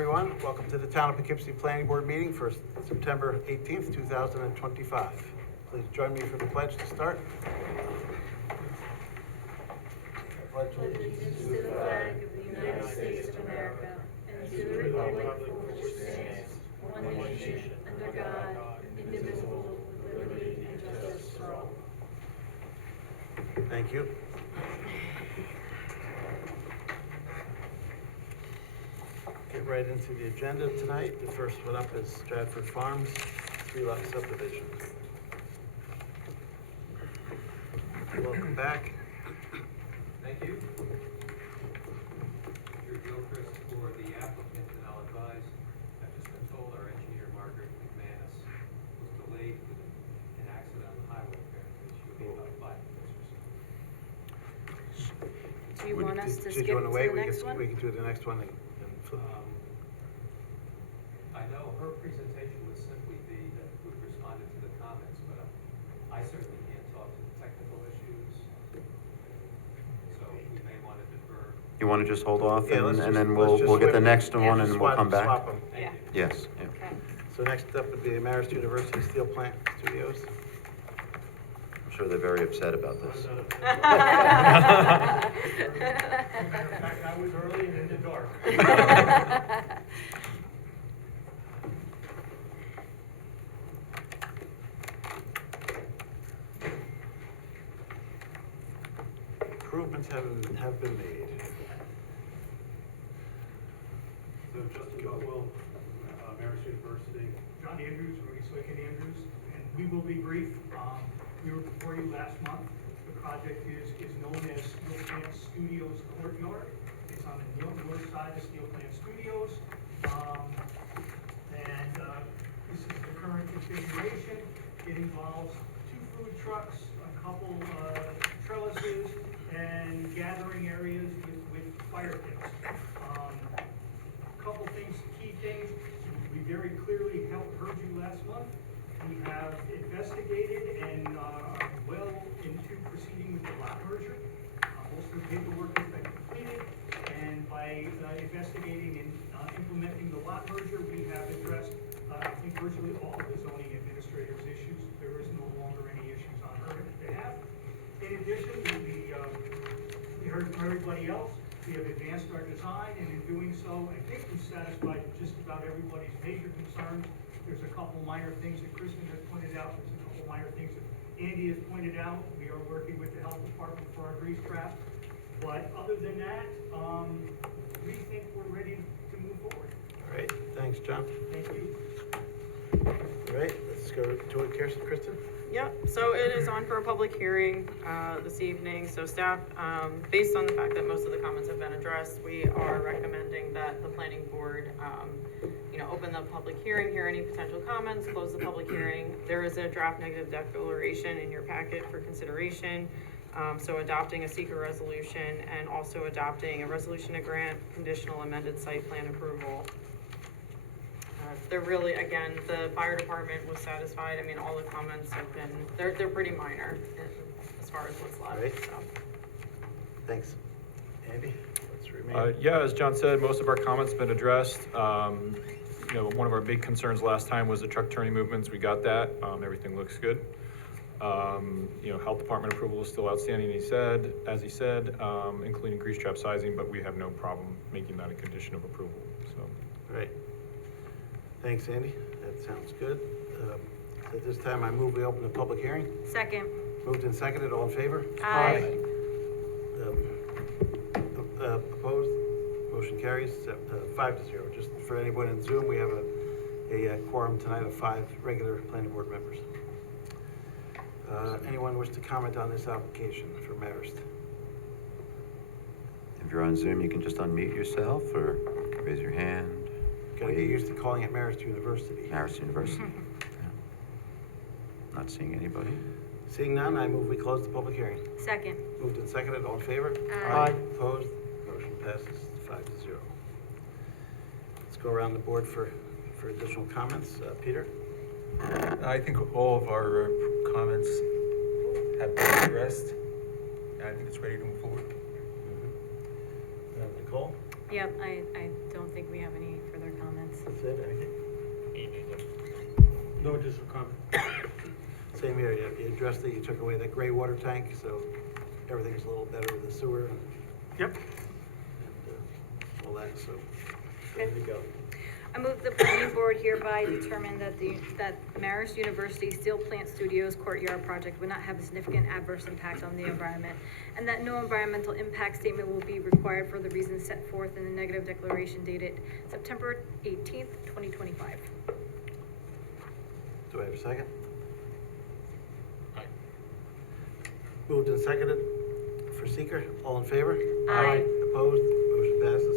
everyone. Welcome to the Town of Poughkeepsie Planning Board meeting for September 18th, 2025. Please join me for the pledge to start. Pledge allegiance to the flag of the United States of America and to the republic for which it stands, one nation, under God, indivisible, with liberty and justice for all. Thank you. Get right into the agenda tonight. The first one up is Stratford Farms, 3-lot subdivision. Welcome back. Thank you. Your Joe Chris for the applicant, and I'll advise, I've just been told our engineer, Margaret McManus, was delayed with an accident on the highway. Apparently, she'll be about 5 minutes or so. Do you want us to Did skip you to want to wait? the next one? We can do the next one. I know her presentation would simply be that we've responded to the comments, but I certainly can't talk to the technical issues. So we may want to defer. You want to just hold off Yeah, and then we'll get the next one and we'll come back? Swap them. Yeah. Yes, yeah. Okay. So next up would be Marist University Steel Plant Studios. I'm sure they're very upset about this. Matter of fact, I was early and in the dark. Improvements have been made. So Justin Butwell, Marist University, John Andrews, Maurice Wickett Andrews, and we will be brief. We were before you last month. The project is known as Steel Plant Studios Courtyard. It's on the north side of Steel Plant Studios. This is the current configuration. It involves 2 food trucks, a couple trellises, and gathering areas with fire pits. Couple things, key things, we very clearly heard you last month. We have investigated and are well into proceeding with the lot merger. Most of the paperwork has been completed, and by investigating and implementing the lot merger, we have addressed, I think, virtually all of the zoning administrator's issues. There is no longer any issues on her behalf. In addition, we heard from everybody else. We have advanced our design, and in doing so, I think we've satisfied just about everybody's major concerns. There's a couple minor things that Kristen has pointed out. There's a couple minor things that Andy has pointed out. We are working with the health department for our grease trap. But other than that, we think we're ready to move forward. All right, thanks, John. Thank you. All right, let's go to it, Kristen. Yep, so it is on for a public hearing this evening. So staff, based on the fact that most of the comments have been addressed, we are recommending that the planning board, open the public hearing, hear any potential comments, close the public hearing. There is a draft negative declaration in your packet for consideration. So adopting a seeker resolution and also adopting a resolution to grant conditional amended site plan approval. They're really, again, the fire department was satisfied. I mean, all the comments have been, they're pretty minor as far as what's left, Right. so. Thanks. Andy, let's remain. Yeah, as John said, most of our comments have been addressed. One of our big concerns last time was the truck turning movements. We got that. Everything looks good. Health department approval is still outstanding, as he said, including grease trap sizing, but we have no problem making that a condition of approval, so. All right. Thanks, Andy. That sounds good. At this time, I move we open the public hearing. Second. Moved and seconded. All in favor? Aye. Opposed? Motion carries 5-0. Just for anyone in Zoom, we have a quorum tonight of 5 regular planning board members. Anyone wish to comment on this application for Marist? If you're on Zoom, you can just unmute yourself or raise your hand. Gotta get used to calling it Marist University. Marist University. Yeah. Not seeing anybody. Seeing none, I move we close the public hearing. Second. Moved and seconded. All in favor? Aye. Opposed? Motion passes 5-0. Let's go around the board for additional comments. Peter? I think all of our comments have been addressed, and I think it's ready to move forward. Nicole? Yep, I don't think we have any further That's it, anything? No additional comment. Same here, you addressed it, you took away that gray water tank, so everything's a little better with the sewer and, Yep. all that, so there you go. I move the planning board hereby determine that that Marist University Steel Plant Studios Courtyard project would not have a significant adverse impact on the environment, and that no environmental impact statement will be required for the reasons set forth in the negative declaration dated September 18th, 2025. Do I have a second? Moved and seconded for seeker, all in favor? Aye. Opposed, motion passes.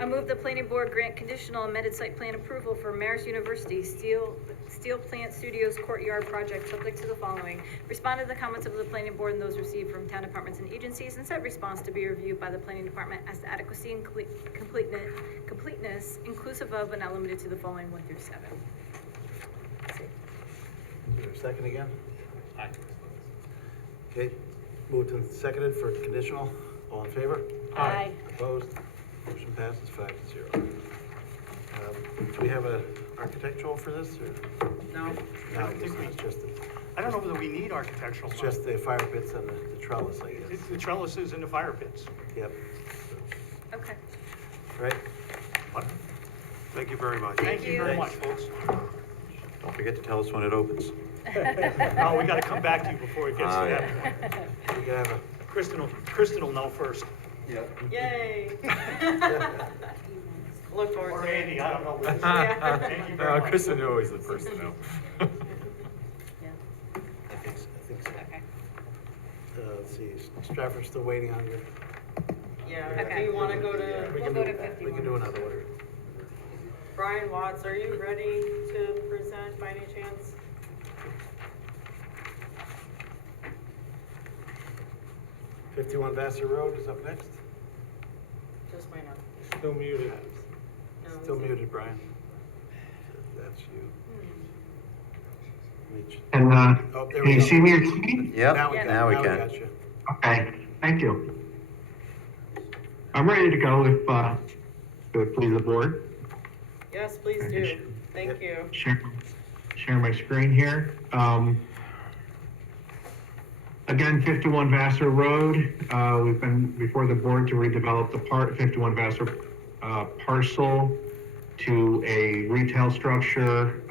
I move the planning board grant conditional amended site plan approval for Marist University Steel Plant Studios Courtyard project, subject to the following. Respond to the comments of the planning board and those received from town departments and agencies, and set response to be reviewed by the planning department as to adequacy and completeness, inclusive of but not limited to the following 1 through 7. Is there a second again? Okay, moved and seconded for conditional, all in favor? Aye. Opposed, motion passes 5-0. Do we have a architectural for this, or? No, No, I don't think we, it's just, I don't know whether we need architectural. it's just the fire pits and the trellis, I guess. It's the trellises and the fire pits. Yep. Okay. Right, Thank you very much. Thank you very much, Thanks. folks. Don't forget to tell us when it opens. Oh, we gotta come back to you before it gets to Yeah. that point. we can have a, Kristen will know first. Yay. Look forward Or to it. Andy, I don't know. which. Yeah. Thank you very much. Kristen always the first to know. I think so. Okay. Let's see, Stratford's still waiting on you. Yeah, Okay. do you wanna go We to, can go do- to 51. We can do another order. Brian Watts, are you ready to present by any chance? 51 Vassar Road is up next. Just wait up. Still muted. No, Still he's- muted, Brian. That's you. Mitch. And, Oh, there can we you go. see me or see me? Yep, Now we Yeah. got, now we now we can. got you. Okay, thank you. I'm ready to go if it please the board. Yes, please do. Thank you. Share my screen here. Again, 51 Vassar Road, we've been before the board to redevelop the 51 Vassar parcel to a retail structure,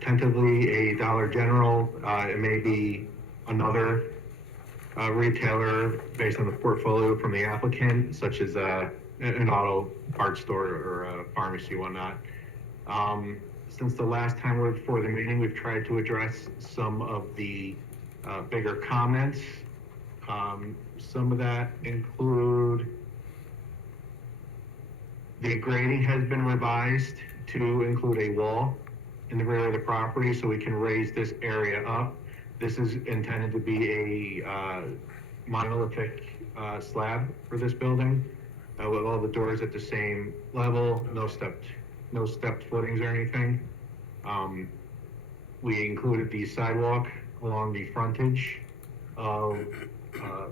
tentatively a Dollar General. It may be another retailer based on the portfolio from the applicant, such as an auto parts store or a pharmacy, whatnot. Since the last time we were before the meeting, we've tried to address some of the bigger comments. Some of that include the grading has been revised to include a wall in the rear of the property so we can raise this area up. This is intended to be a monolithic slab for this building with all the doors at the same level, no stepped footings or anything. We included the sidewalk along the frontage of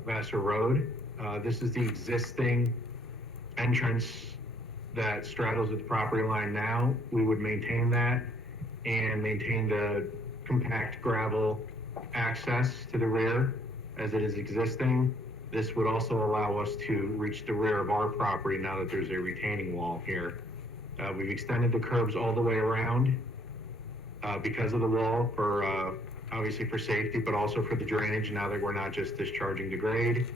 Vassar Road. This is the existing entrance that straddles the property line now. We would maintain that and maintain the compact gravel access to the rear as it is existing. This would also allow us to reach the rear of our property now that there's a retaining wall here. We've extended the curbs all the way around because of the wall for obviously for safety, but also for the drainage now that we're not just discharging the grade.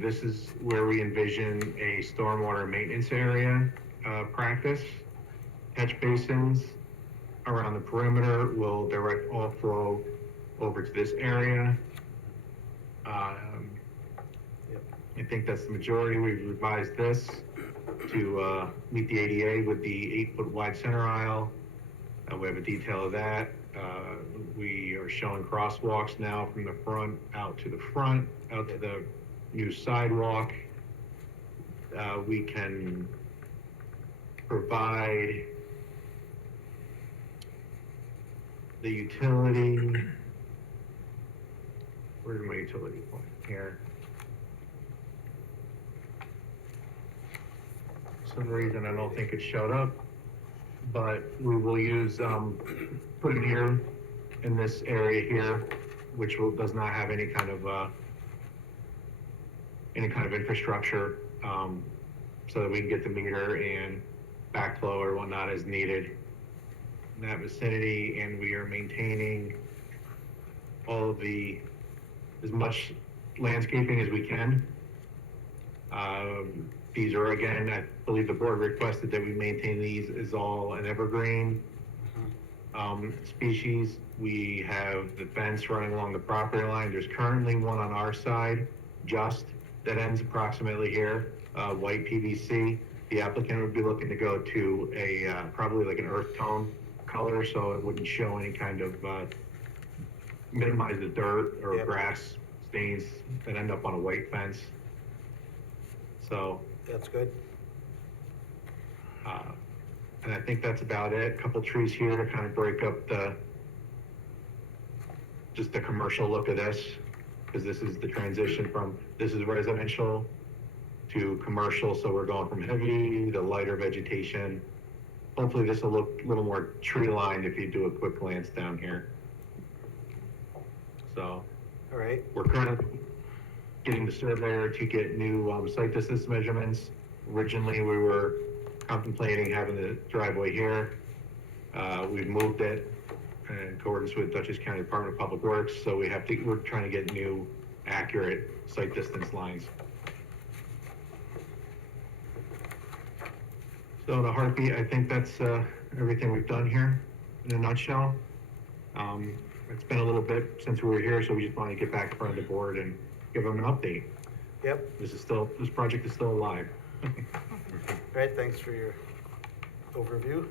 This is where we envision a stormwater maintenance area practice. Catch basins around the perimeter will direct all flow over to this area. I think that's the majority. We've revised this to meet the ADA with the 8-foot wide center aisle. We have a detail of that. We are showing crosswalks now from the front out to the front, out to the new sidewalk. We can provide the utility. Where's my utility point? Here. some reason, I don't think it showed up. But we will use, put a meter in this area here, which does not have any kind of infrastructure, so that we can get the meter and backflow or whatnot as needed in that vicinity, and we are maintaining all of as much landscaping as we can. These are, again, I believe the board requested that we maintain these as all an evergreen species. We have the fence running along the property line. There's currently one on our side, that ends approximately here, white PVC. The applicant would be looking to go to a, probably like an earth tone color, so it wouldn't show any kind of, minimize the dirt or Yep. grass stains that end up on a white fence. So, That's good. and I think that's about it. A couple trees here to kind of break up just the commercial look of this, because this is the transition from, this is residential to commercial, so we're going from heavy to lighter vegetation. Hopefully this will look a little more tree-lined if you do a quick glance down here. So, All right, we're currently getting the surveyor to get new site distance measurements. Originally, we were contemplating having the driveway here. We've moved it in accordance with Dutchess County Department of Public Works, so we're trying to get new, accurate site distance lines. So in a heartbeat, I think that's everything we've done here in a nutshell. It's been a little bit since we were here, so we just want to get back in front of the board and give them an update. yep. This project is still alive. All right, thanks for your overview.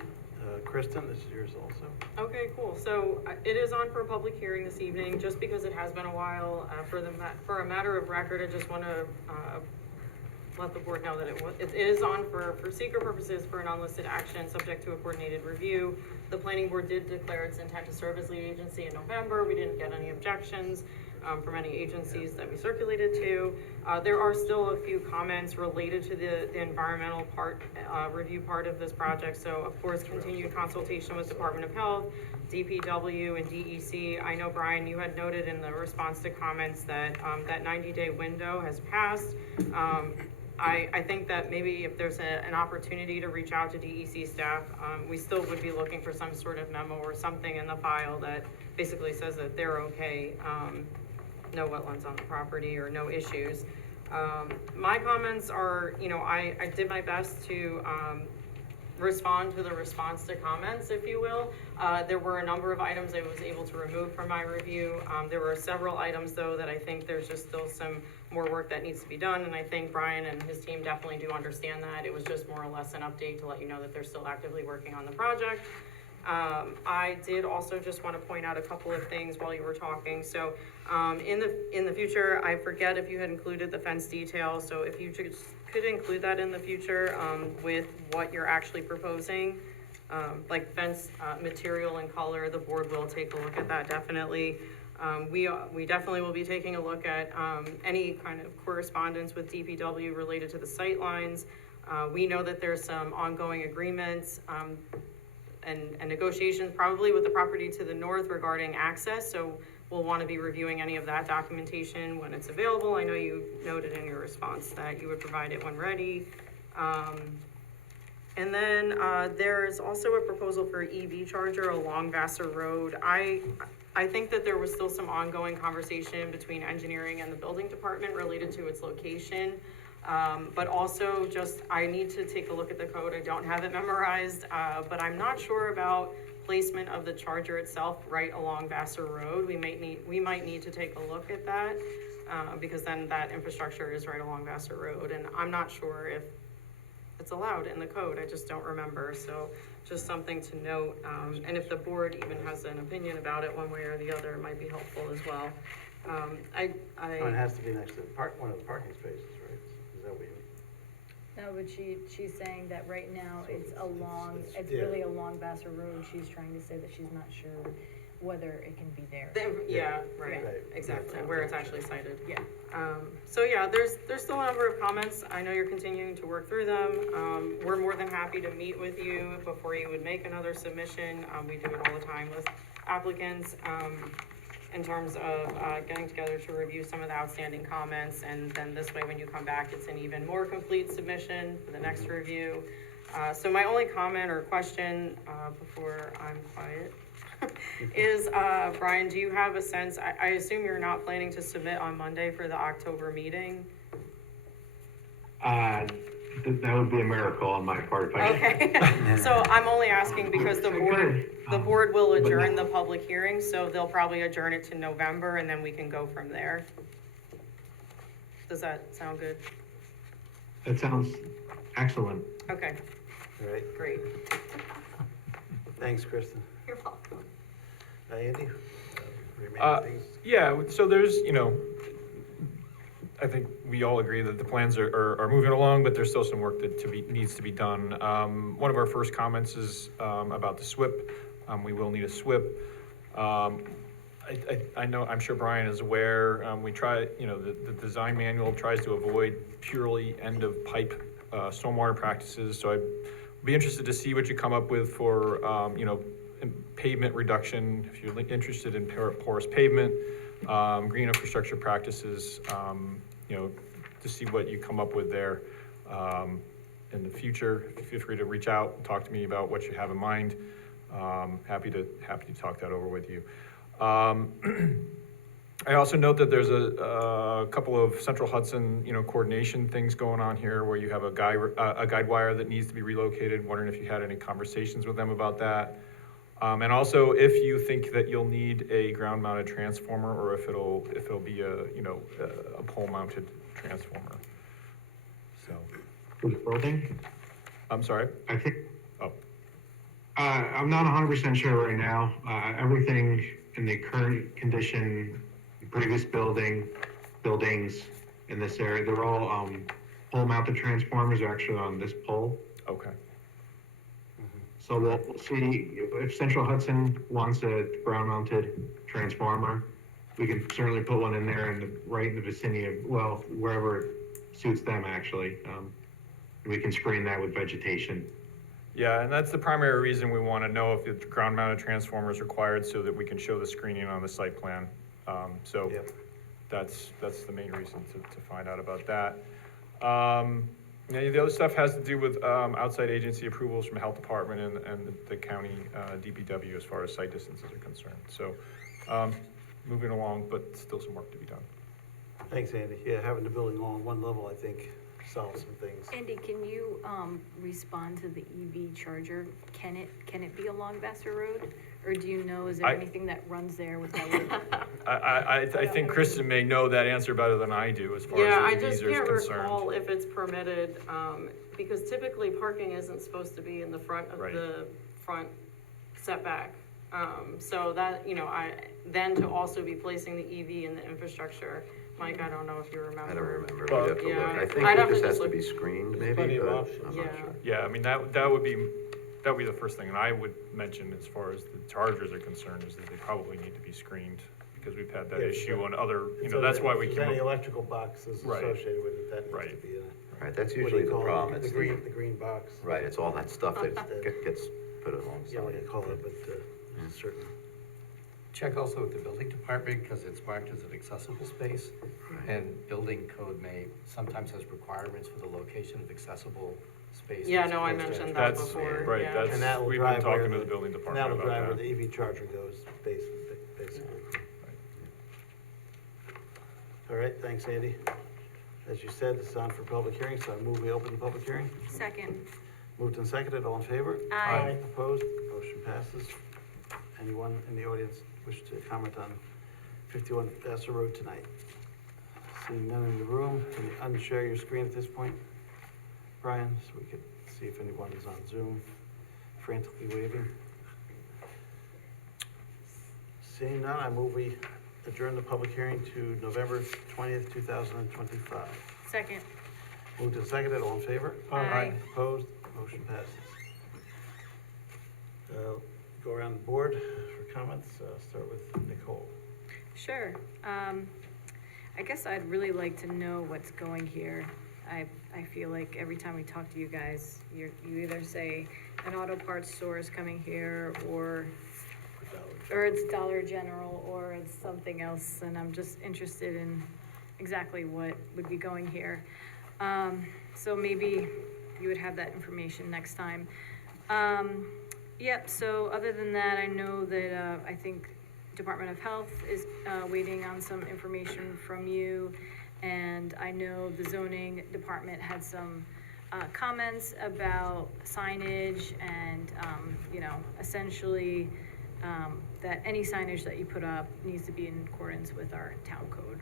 Kristen, this is yours also. Okay, cool. So it is on for a public hearing this evening, just because it has been a while. For a matter of record, I just want to let the board know that it is on for seeker purposes for an unlisted action, subject to a coordinated review. The planning board did declare its intent to serve as lead agency in November. We didn't get any objections from any agencies that we circulated to. There are still a few comments related to the environmental review part of this project. So of course, continued consultation with Department of Health, DPW, and DEC. I know, Brian, you had noted in the response to comments that that 90-day window has passed. I think that maybe if there's an opportunity to reach out to DEC staff, we still would be looking for some sort of memo or something in the file that basically says that they're okay, no wetlands on the property or no issues. My comments are, I did my best to respond to the response to comments, if you will. There were a number of items I was able to remove from my review. There were several items, though, that I think there's just still some more work that needs to be done, and I think Brian and his team definitely do understand that. It was just more or less an update to let you know that they're still actively working on the project. I did also just want to point out a couple of things while you were talking. So in the future, I forget if you had included the fence detail, so if you just could include that in the future with what you're actually proposing, like fence material and color, the board will take a look at that definitely. We definitely will be taking a look at any kind of correspondence with DPW related to the sight lines. We know that there's some ongoing agreements and negotiations probably with the property to the north regarding access, so we'll want to be reviewing any of that documentation when it's available. I know you noted in your response that you would provide it when ready. And then there's also a proposal for EV charger along Vassar Road. I think that there was still some ongoing conversation between engineering and the building department related to its location. But also just, I need to take a look at the code. I don't have it memorized, but I'm not sure about placement of the charger itself right along Vassar Road. We might need to take a look at that, because then that infrastructure is right along Vassar Road, and I'm not sure if it's allowed in the code. I just don't remember, so just something to note. And if the board even has an opinion about it one way or the other, it might be helpful as well. It has to be next to one of the parking spaces, right? Is that what you mean? No, but she's saying that right now So it's it's really yeah. along Vassar Road. She's trying to say that she's not sure whether it can be there. Yeah, right, Right. exactly, Yeah. where it's actually cited. Yeah. So yeah, there's still a number of comments. I know you're continuing to work through them. We're more than happy to meet with you before you would make another submission. We do it all the time with applicants, in terms of, getting together to review some of the outstanding comments. And then this way, when you come back, it's an even more complete submission for the next review. So my only comment or question, before I'm quiet, is, Brian, do you have a sense, I assume you're not planning to submit on Monday for the October meeting? That would be a miracle on my part if I. Okay, so I'm only asking because the I board, could, the board will but adjourn no. the public hearing, so they'll probably adjourn it to November, and then we can go from there. Does that sound good? That sounds excellent. Okay, All right, great. thanks, Kristen. You're welcome. Andy? Remaining things? Yeah, so there's, I think we all agree that the plans are moving along, but there's still some work that needs to be done. One of our first comments is, about the SWIP. We will need a SWIP. I know, I'm sure Brian is aware, we try, the design manual tries to avoid purely end of pipe, stormwater practices, so I'd be interested to see what you come up with for, pavement reduction, if you're interested in porous pavement, green infrastructure practices, to see what you come up with there. In the future, feel free to reach out and talk to me about what you have in mind. Happy to talk that over with you. I also note that there's a couple of Central Hudson, coordination things going on here where you have a guide wire that needs to be relocated. Wondering if you had any conversations with them about that. And also if you think that you'll need a ground mounted transformer or if it'll be a pole mounted transformer. So, For the building, I'm sorry. I think, Oh, I'm not 100% sure right now. Everything in the current condition, the previous buildings in this area, they're all, pole mounted transformers are actually on this pole. okay. So we'll see if Central Hudson wants a ground mounted transformer. We can certainly put one in there right in the vicinity of, well, wherever it suits them actually. We can screen that with vegetation. Yeah, and that's the primary reason we want to know if the ground mounted transformer is required so that we can show the screening on the site plan. So Yep. that's the main reason to find out about that. Now, the other stuff has to do with outside agency approvals from health department and the county DPW as far as site distances are concerned. So moving along, but still some work to be done. Thanks, Andy. Yeah, having the building all on one level, I think, solves some things. Andy, can you, respond to the EV charger? Can it be along Vassar Road? Or do you know, is there I- anything that runs there without it? I think Kristen may know that answer better than I do as far Yeah, I as the just EVs are can't concerned. recall if it's permitted, because typically parking isn't supposed to be in the front of Right. the front setback. So that, then to also be placing the EV in the infrastructure, Mike, I don't know if you remember. I don't remember, Well, we'd have to look. yeah, I think I'd have it to just has just to look. be screened maybe, plenty of but options. I'm not Yeah. sure. Yeah, I mean, that would be the first thing, and I would mention as far as the chargers are concerned, is that they probably need to be screened, because we've had that Yeah, issue sure. on other, So that's why if we there's came any up. electrical boxes Right. associated with it, that needs Right. to be in it. Right, that's What do you usually the call it? problem, it's The green box. right, it's all that stuff that The- gets put Yeah, what alongside you it. call it, but, certain. Check also with the building department, because it's marked as an accessible space, and building code sometimes has requirements for the location of accessible spaces. Yeah, no, I close to mentioned that entrances. before. Right, yeah. that's, And that will we've been drive where talking to the- the building And department that'll drive where about that. the EV charger goes, basically. All right, thanks, Andy. As you said, this is on for public hearing, so I move we open the public hearing. Second. Moved and seconded, all in favor? Aye. Opposed? Motion passes. Anyone in the audience wish to comment on 51 Vassar Road tonight? Seeing none in the room, can you unshare your screen at this point, Brian, so we could see if anyone is on Zoom frantically waving? Seeing none, I move we adjourn the public hearing to November 20th, 2025. Second. Moved and seconded, all in favor? Aye. Opposed? Motion passes. go around the board for comments. Start with Nicole. Sure. I guess I'd really like to know what's going here. I feel like every time we talk to you guys, you either say an auto parts store is coming here, or it's Dollar General, or it's something else, and I'm just interested in exactly what would be going here. So maybe you would have that information next time. Yep, so other than that, I know that, I think Department of Health is, waiting on some information from you. And I know the zoning department had some, comments about signage and, essentially, that any signage that you put up needs to be in accordance with our town code.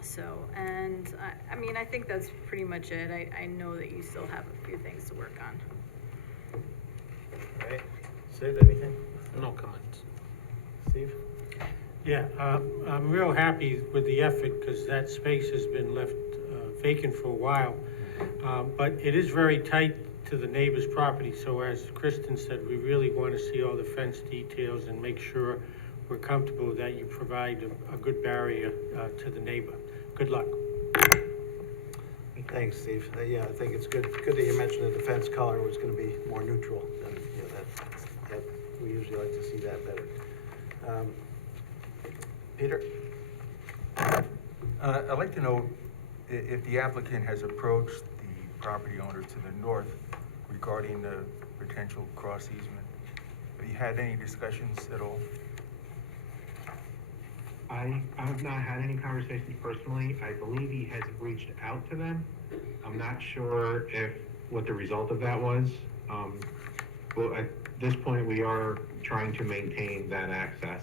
So, and I mean, I think that's pretty much it. I know that you still have a few things to work on. All right. Sid, anything? No comments. Steve? Yeah, I'm real happy with the effort because that space has been left vacant for a while. But it is very tight to the neighbor's property, so as Kristen said, we really want to see all the fence details and make sure we're comfortable that you provide a good barrier to the neighbor. Good luck. Thanks, Steve. Yeah, I think it's good that you mentioned that the fence color was gonna be more neutral, and, that, we usually like to see that better. Peter? I'd like to know if the applicant has approached the property owner to the north regarding the potential cross easement. Have you had any discussions at all? I have not had any conversations personally. I believe he has reached out to them. I'm not sure what the result of that was. Well, at this point, we are trying to maintain that access,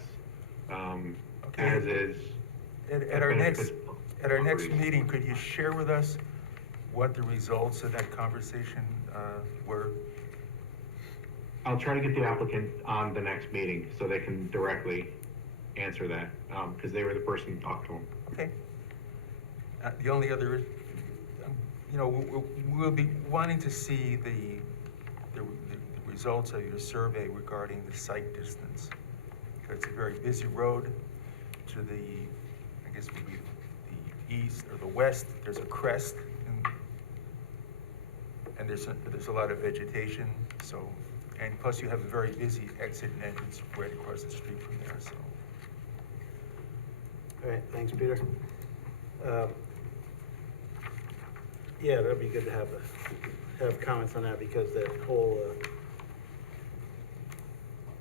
Okay. as is. At our next meeting, could you share with us what the results of that conversation were? I'll try to get the applicant on the next meeting so they can directly answer that, because they were the person who talked to him. Okay. The only other, we'll be wanting to see the results of your survey regarding the site distance. It's a very busy road to the, I guess would be the east or the west. There's a crest, and there's a lot of vegetation. So, and plus you have a very busy exit and entrance right across the street from there. So. All right, thanks, Peter. Yeah, that'd be good to have comments on that, because that whole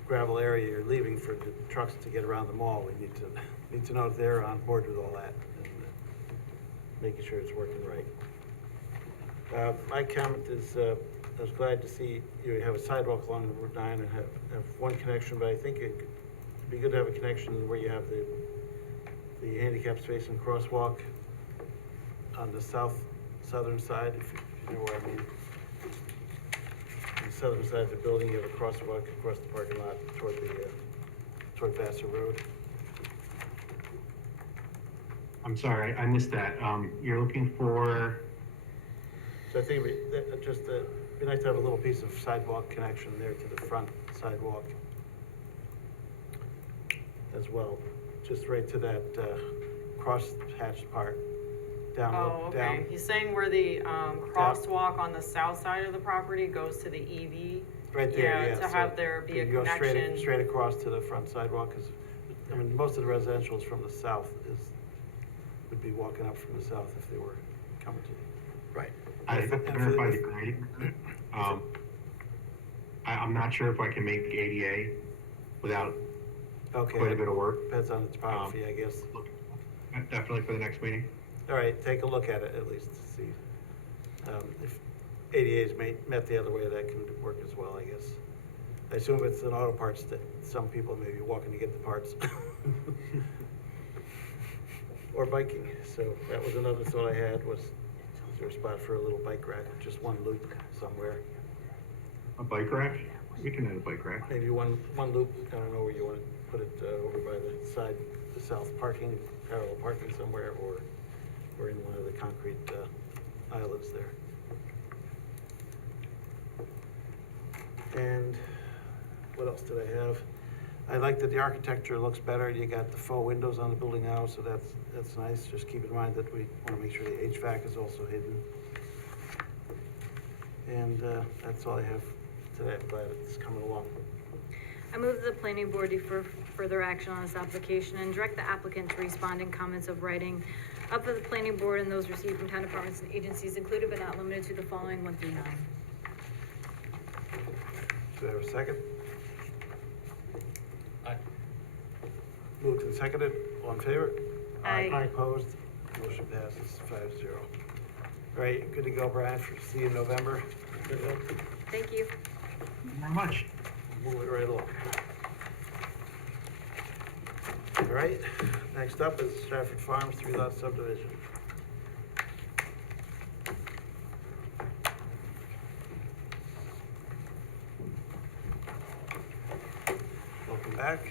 gravel area you're leaving for the trucks to get around the mall, we need to know if they're on board with all that, and making sure it's working right. My comment is, I was glad to see you have a sidewalk along Route 9 and have one connection, but I think it'd be good to have a connection where you have the handicap space and crosswalk on the southern side, if you know what I mean. On the southern side of the building, you have a crosswalk across the parking lot toward Vassar Road. I'm sorry, I missed that. You're looking for, So I think it'd be nice to have a little piece of sidewalk connection there to the front sidewalk as well, just right to that cross-hatched part. Down. Oh, okay. He's saying where the crosswalk on the south side of the property goes to the EV. Right there, yeah. To have there be a You go connection. straight across to the front sidewalk, because, I mean, most of the residential is from the south, would be walking up from the south if they were coming to. Right. I verify the grading. I'm not sure if I can make the ADA without Okay. quite a bit of work. Depends on the topography, I guess. Definitely for the next meeting. All right, take a look at it at least to see if ADA is met the other way, that can work as well, I guess. I assume it's an auto parts that some people may be walking to get the parts. Or biking, so that was another thought I had, was, is there a spot for a little bike rack, just one loop somewhere? A bike rack? We can add a bike rack. Maybe one loop, I don't know where you want to put it, over by the side, the south parking, parallel parking somewhere, or in one of the concrete islands there. And what else did I have? I like that the architecture looks better. You got the faux windows on the building now, so that's nice. Just keep in mind that we want to make sure the HVAC is also hidden. And that's all I have today. I'm glad it's coming along. I move that the planning board defer further action on this application and direct the applicant to respond in comments of writing up to the planning board and those received from town departments and agencies included but not limited to the following 1 through 9. Do I have a second? Aye. Moved and seconded. All in favor? Aye. Aye. Opposed? Motion passes 5-0. All right, good to go, Brian. See you in November. Good luck. Thank you. Thank you very much. Move it right along. All right, next up is Stratford Farms 3-lot subdivision. Welcome back.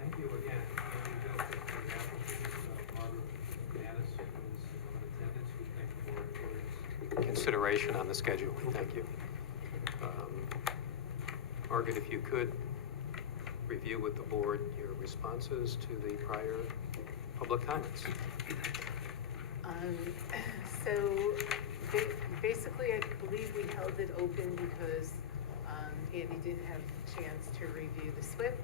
Thank you again. Thank you, Bill, for the application of Margaret Manis, who is in attendance. We thank the board for its consideration on the schedule. Thank you. Margaret, if you could review with the board your responses to the prior public comments. So basically, I believe we held it open because Andy didn't have a chance to review the SWIP.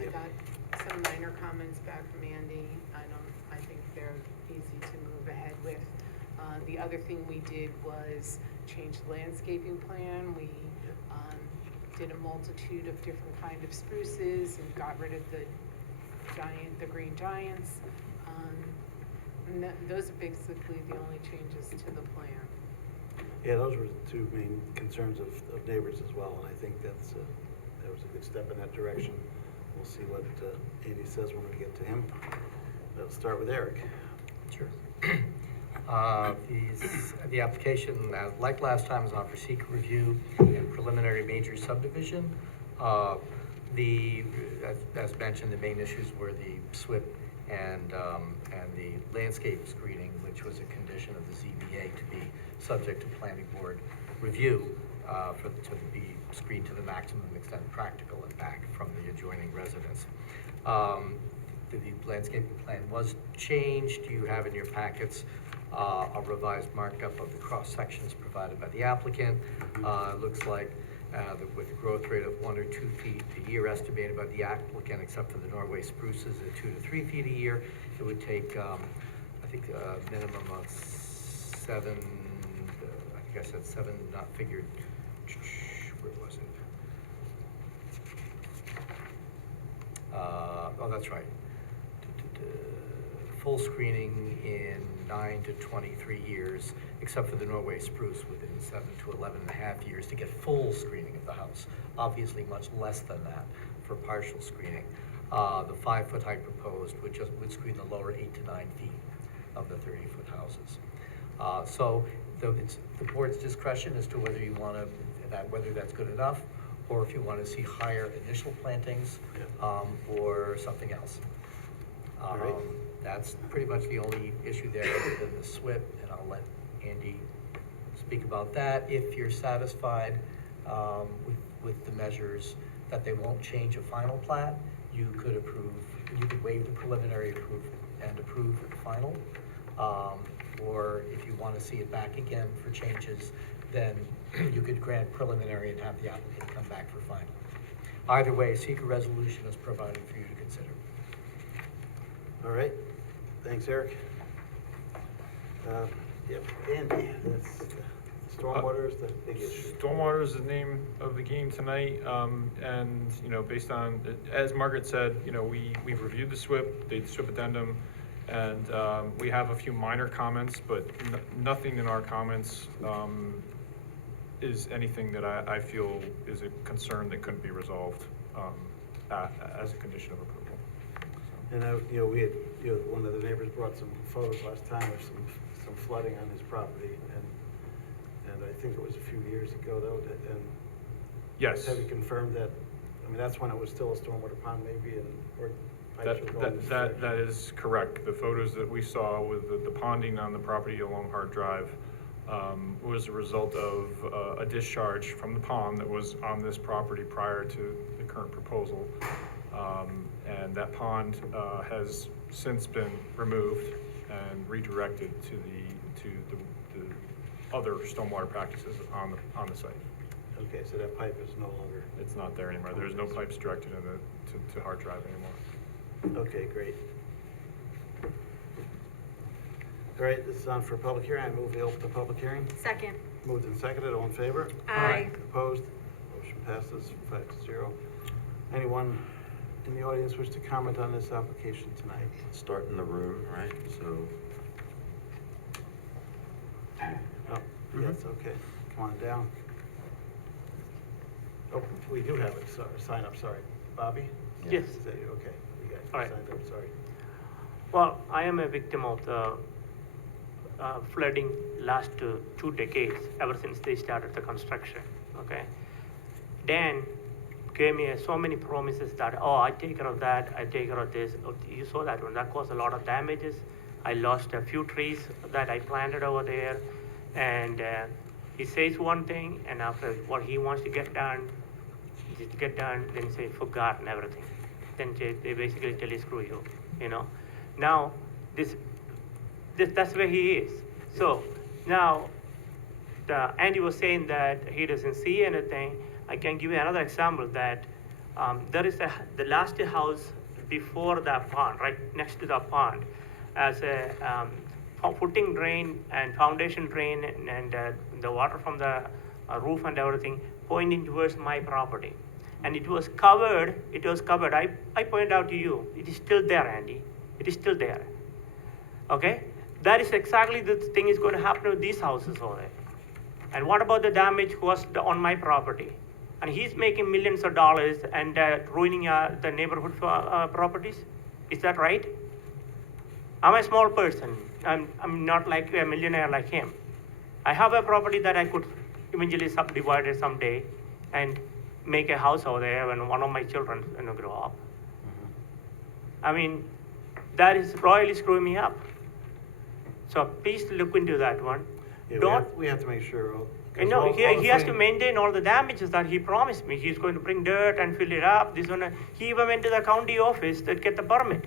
I got some minor comments back from Andy. I think they're easy to move ahead with. The other thing we did was change the landscaping plan. We did a multitude of different kind of spruces and got rid of the green giants. And those are basically the only changes to the plan. Yeah, those were the two main concerns of neighbors as well, and I think that was a good step in that direction. We'll see what Andy says when we get to him. Let's start with Eric. Sure. The application, like last time, is on for secret review and preliminary major subdivision. As mentioned, the main issues were the SWIP and the landscape screening, which was a condition of the ZBA to be subject to planning board review to be screened to the maximum extent practical and back from the adjoining residence. The landscaping plan was changed. You have in your packets a revised markup of the cross sections provided by the applicant. It looks like with a growth rate of 1 or 2 feet a year estimated by the applicant, except for the Norway spruces at 2 to 3 feet a year, it would take, I think, a minimum of 7, I think I said 7, not figured, where was it? Oh, that's right. Full screening in 9 to 23 years, except for the Norway spruce within 7 to 11.5 years to get full screening of the house. Obviously much less than that for partial screening. The 5-foot height proposed would screen the lower 8 to 9 feet of the 30-foot houses. So it's the board's discretion as to whether you want to, whether that's good enough, or if you want to see higher initial plantings, or something else. All right. That's pretty much the only issue there other than the SWIP, and I'll let Andy speak about that. If you're satisfied with the measures that they won't change a final plat, you could waive the preliminary approval and approve the final. Or if you want to see it back again for changes, then you could grant preliminary and have the applicant come back for final. Either way, seek a resolution as provided for you to consider. All right, thanks, Eric. Yep, Andy, stormwater is the big issue. Stormwater is the name of the game tonight, and, based on, as Margaret said, we've reviewed the SWIP, the SWIP addendum, and we have a few minor comments, but nothing in our comments is anything that I feel is a concern that couldn't be resolved as a condition of approval. And we had, one of the neighbors brought some photos last time of some flooding on his property, and I think it was a few years ago though, and Yes. have you confirmed that, that's when it was still a stormwater pond maybe, or pipes were going this That direction? is correct. The photos that we saw with the ponding on the property along Hart Drive was a result of a discharge from the pond that was on this property prior to the current proposal. And that pond has since been removed and redirected to the other stormwater practices on the site. Okay, so that pipe is no longer, It's not there anymore. There's no pipes directed to hard drive anymore. okay, great. All right, this is on for public hearing. I move we open the public hearing. Second. Moved and seconded, all in favor? Aye. Opposed? Motion passes 5-0. Anyone in the audience wish to comment on this application tonight? Start in the room, right? So, Oh, yes, okay. Come on down. Oh, we do have it, sorry, sign up, sorry. Bobby? Yes. Is that you? Okay, you guys All right. signed up, sorry. Well, I am a victim of the flooding last 2 decades, ever since they started the construction, okay? Dan gave me so many promises that, oh, I take care of that, I take care of this. Oh, you saw that one, that caused a lot of damages. I lost a few trees that I planted over there, and he says one thing, and after what he wants to get done, then say forgotten everything. Then they basically tell you screw you, you know. Now that's where he is. So now Andy was saying that he doesn't see anything. I can give you another example that there is the last house before the pond, right next to the pond, as a footing drain and foundation drain, and the water from the roof and everything pointing towards my property. And it was covered. I point out to you, it is still there, Andy. It is still there. Okay? That is exactly the thing is going to happen with these houses over there. And what about the damage was on my property? And he's making millions of dollars and ruining the neighborhood properties. Is that right? I'm a small person. I'm not like a millionaire like him. I have a property that I could eventually subdivide it someday and make a house over there when one of my children grow up. I mean, that is royally screwing me up. So please look into that one. Yeah, we have to make sure. You know, he has to maintain all the damages that he promised me. He's going to bring dirt and fill it up. He even went to the county office to get the permit.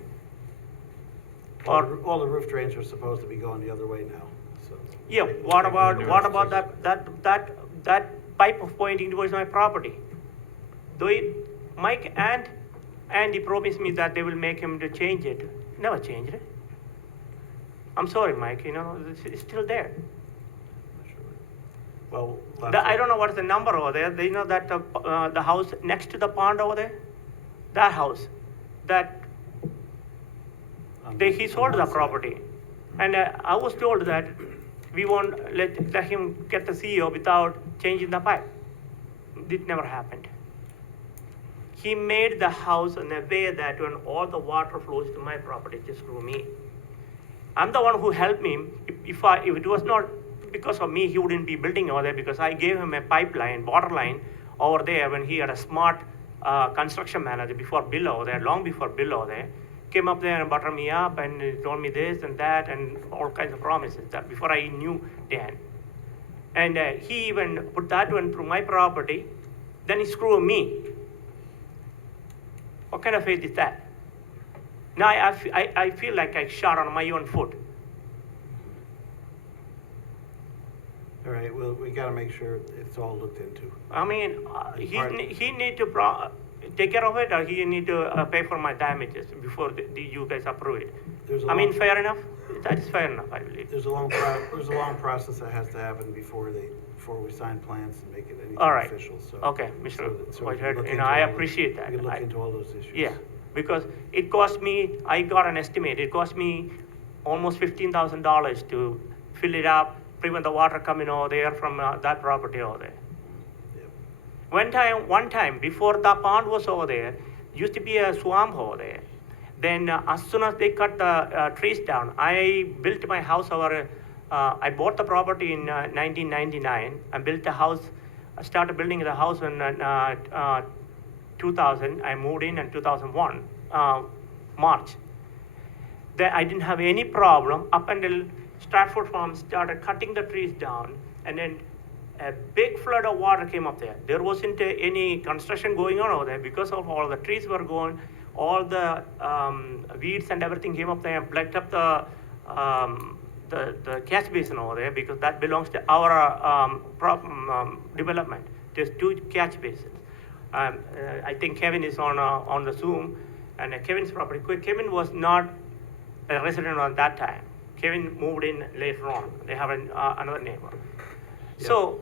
All the roof drains are supposed to be going the other way now, so. Yeah, what about that pipe of pointing towards my property? Mike and Andy promised me that they will make him to change it. Never changed it. I'm sorry, Mike, it's still there. Well. I don't know what's the number over there. They know that the house next to the pond over there, that house, he sold the property. And I was told that we won't let him get the CEO without changing the pipe. It never happened. He made the house in a way that when all the water flows to my property, just through me. I'm the one who helped him. If it was not because of me, he wouldn't be building over there, because I gave him a pipeline, water line over there when he had a smart construction manager before Bill over there, long before Bill over there. Came up there and buttered me up and told me this and that and all kinds of promises that before I knew Dan. And he even put that one through my property. Then he screwed me. What kind of faith is that? Now I feel like I shot on my own foot. All right, well, we gotta make sure it's all looked into. I mean, he need to take care of it, or he need to pay for my damages before you guys approve it. Fair enough? That is fair enough, I believe. There's a long process that has to happen before we sign plans and make it anything All right. official, so. Okay, Mr. So we Whitehead, can look into I all those- appreciate that. We can look into all those issues. Yeah, because it cost me, I got an estimate, it cost me almost $15,000 to fill it up, prevent the water coming over there from that property over there. Yep. One time, before the pond was over there, used to be a swamp over there. Then as soon as they cut the trees down, I built my house over, I bought the property in 1999 and built the house, I started building the house in 2000. I moved in 2001, March. Then I didn't have any problem up until Stratford Farms started cutting the trees down, and then a big flood of water came up there. There wasn't any construction going on over there because of all the trees were gone, all the weeds and everything came up there and blocked up the catch basin over there because that belongs to our development. There's 2 catch basins. I think Kevin is on the Zoom, and Kevin's property. Kevin was not a resident on that time. Kevin moved in later on. They have another neighbor. So,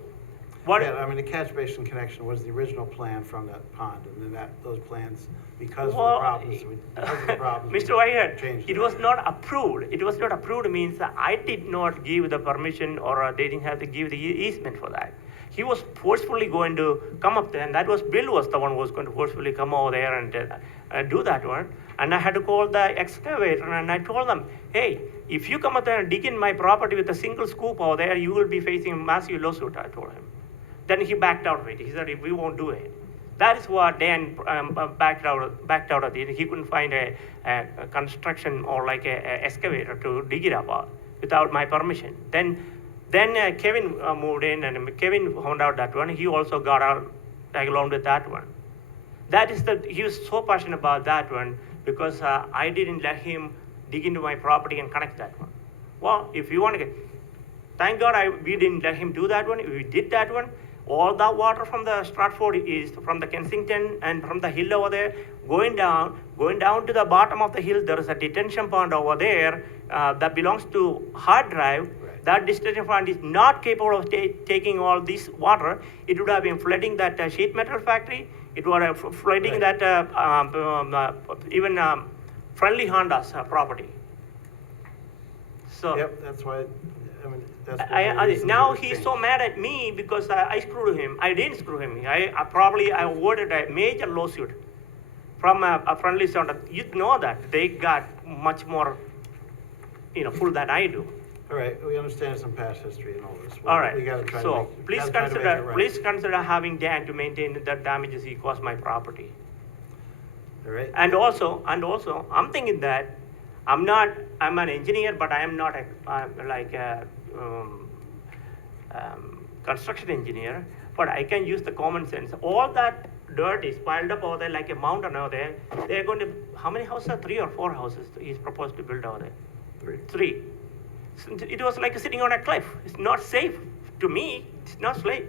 what? Yeah, I mean, the catch basin connection was the original plan from that pond, and then those plans, because of the problems, Mr. Whitehead, changed it was not approved. It was not approved means that I did not give the permission, or they didn't have to give the easement for that. He was forcefully going to come up there, and that was Bill was the one who was going to forcefully come over there and do that one. And I had to call the excavator, and I told them, hey, if you come up there and dig in my property with a single scoop over there, you will be facing a massive lawsuit, I told him. Then he backed out of it. He said, we won't do it. That is what Dan backed out of it. He couldn't find a construction or like a excavator to dig it up without my permission. Then Kevin moved in, and Kevin found out that one. He also got out along with that one. He was so passionate about that one because I didn't let him dig into my property and connect that one. Well, if you want to thank God we didn't let him do that one. If we did that one, all the water from the Stratford is from the Kensington and from the hill over there, going down to the bottom of the hill. There is a detention pond over there that belongs to Hard Drive. Right. That detention pond is not capable of taking all this water. It would have been flooding that sheet metal factory. It would have flooding that even Friendly Honda's property. So. Yep, that's why. I mean, now he's so mad at me because I screwed him. I didn't screw him. I awarded a major lawsuit from a Friendly Honda. You know that they got much more, pull than I do. All right, we understand some past history and all this. All right. We got to try so to make, please consider please consider having Dan to maintain the damages he caused my property. All right. And also, I'm thinking that I'm an engineer, but I am not a construction engineer, but I can use the common sense. All that dirt is piled up over there like a mountain over there. They're going to, how many houses? 3 or 4 houses he's proposed to build over there? 3. So it was like sitting on a cliff. It's not safe to me. It's not safe.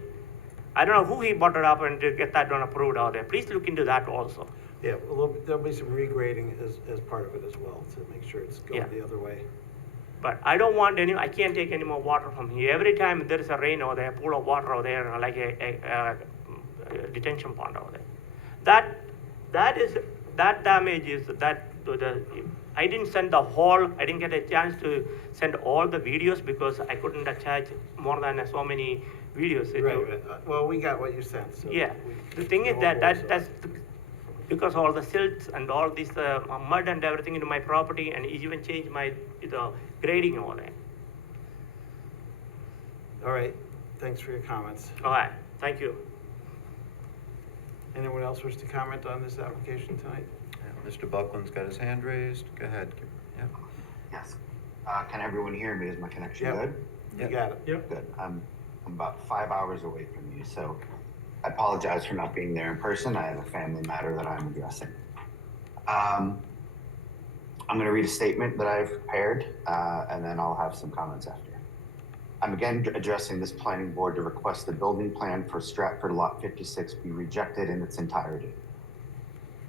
I don't know who he brought it up and to get that one approved out there. Please look into that also. Yeah, well, there'll be some regrading as part of it as well to make sure it's going the other way. But I don't want I can't take any more water from here. Every time there is a rain over there, a pool of water over there, like a detention pond over there. That damage is I didn't send I didn't get a chance to send all the videos because I couldn't attach more than so many videos. Right. Well, we got what you sent. So yeah. The thing is that's because all the silts and all this mud and everything into my property, and even changed my grading over there. All right. Thanks for your comments. All right. Thank you. Anyone else wish to comment on this application tonight? Yeah, Mr. Buckland's got his hand raised. Go ahead. Yeah. Yes. Can everyone hear me? Is my connection Yep. good? You got it. Yep. Good. I'm about 5 hours away from you, so I apologize for not being there in person. I have a family matter that I'm addressing. I'm going to read a statement that I've prepared, and then I'll have some comments after. I'm again addressing this planning board to request the building plan for Stratford Lot 56 be rejected in its entirety.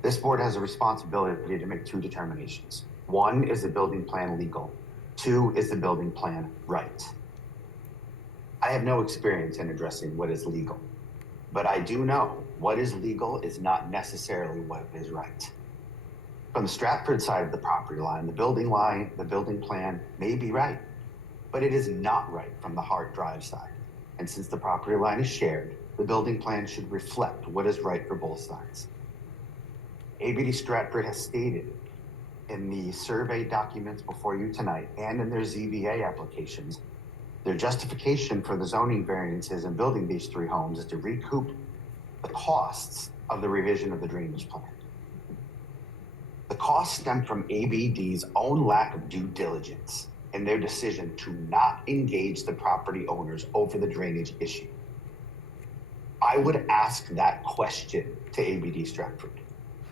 This board has a responsibility to make 2 determinations. 1, is the building plan legal? 2, is the building plan right? I have no experience in addressing what is legal, but I do know what is legal is not necessarily what is right. From the Stratford side of the property line, the building plan may be right, but it is not right from the Hart Drive side. And since the property line is shared, the building plan should reflect what is right for both sides. ABD Stratford has stated in the survey documents before you tonight and in their ZBA applications, their justification for the zoning variances and building these 3 homes is to recoup the costs of the revision of the drainage plan. The costs stem from ABD's own lack of due diligence in their decision to not engage the property owners over the drainage issue? I would ask that question to ABD Stratford.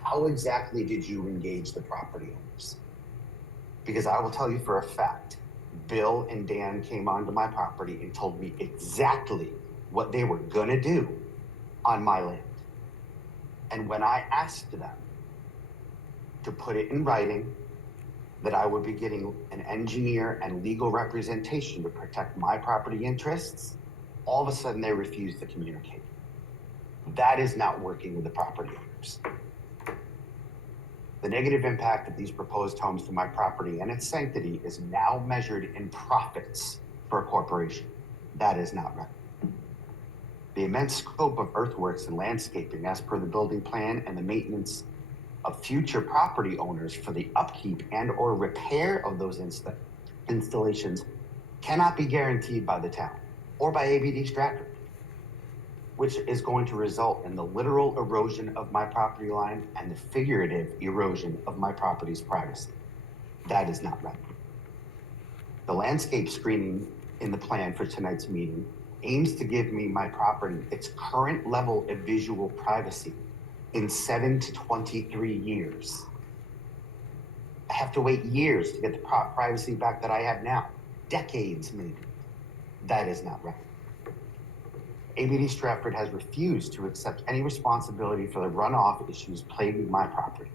How exactly did you engage the property owners? Because I will tell you for a fact, Bill and Dan came onto my property and told me exactly what they were gonna do on my land. And when I asked them to put it in writing, that I would be getting an engineer and legal representation to protect my property interests, all of a sudden they refused to communicate. That is not working with the property owners. The negative impact of these proposed homes to my property and its sanctity is now measured in profits for a corporation. That is not right. The immense scope of earthworks and landscaping as per the building plan and the maintenance of future property owners for the upkeep and or repair of those installations cannot be guaranteed by the town or by ABD Stratford, which is going to result in the literal erosion of my property line and the figurative erosion of my property's privacy. That is not right. The landscape screening in the plan for tonight's meeting aims to give me my property its current level of visual privacy in 7 to 23 years. I have to wait years to get the privacy back that I have now, decades maybe. That is not right. ABD Stratford has refused to accept any responsibility for the runoff issues plaguing my property.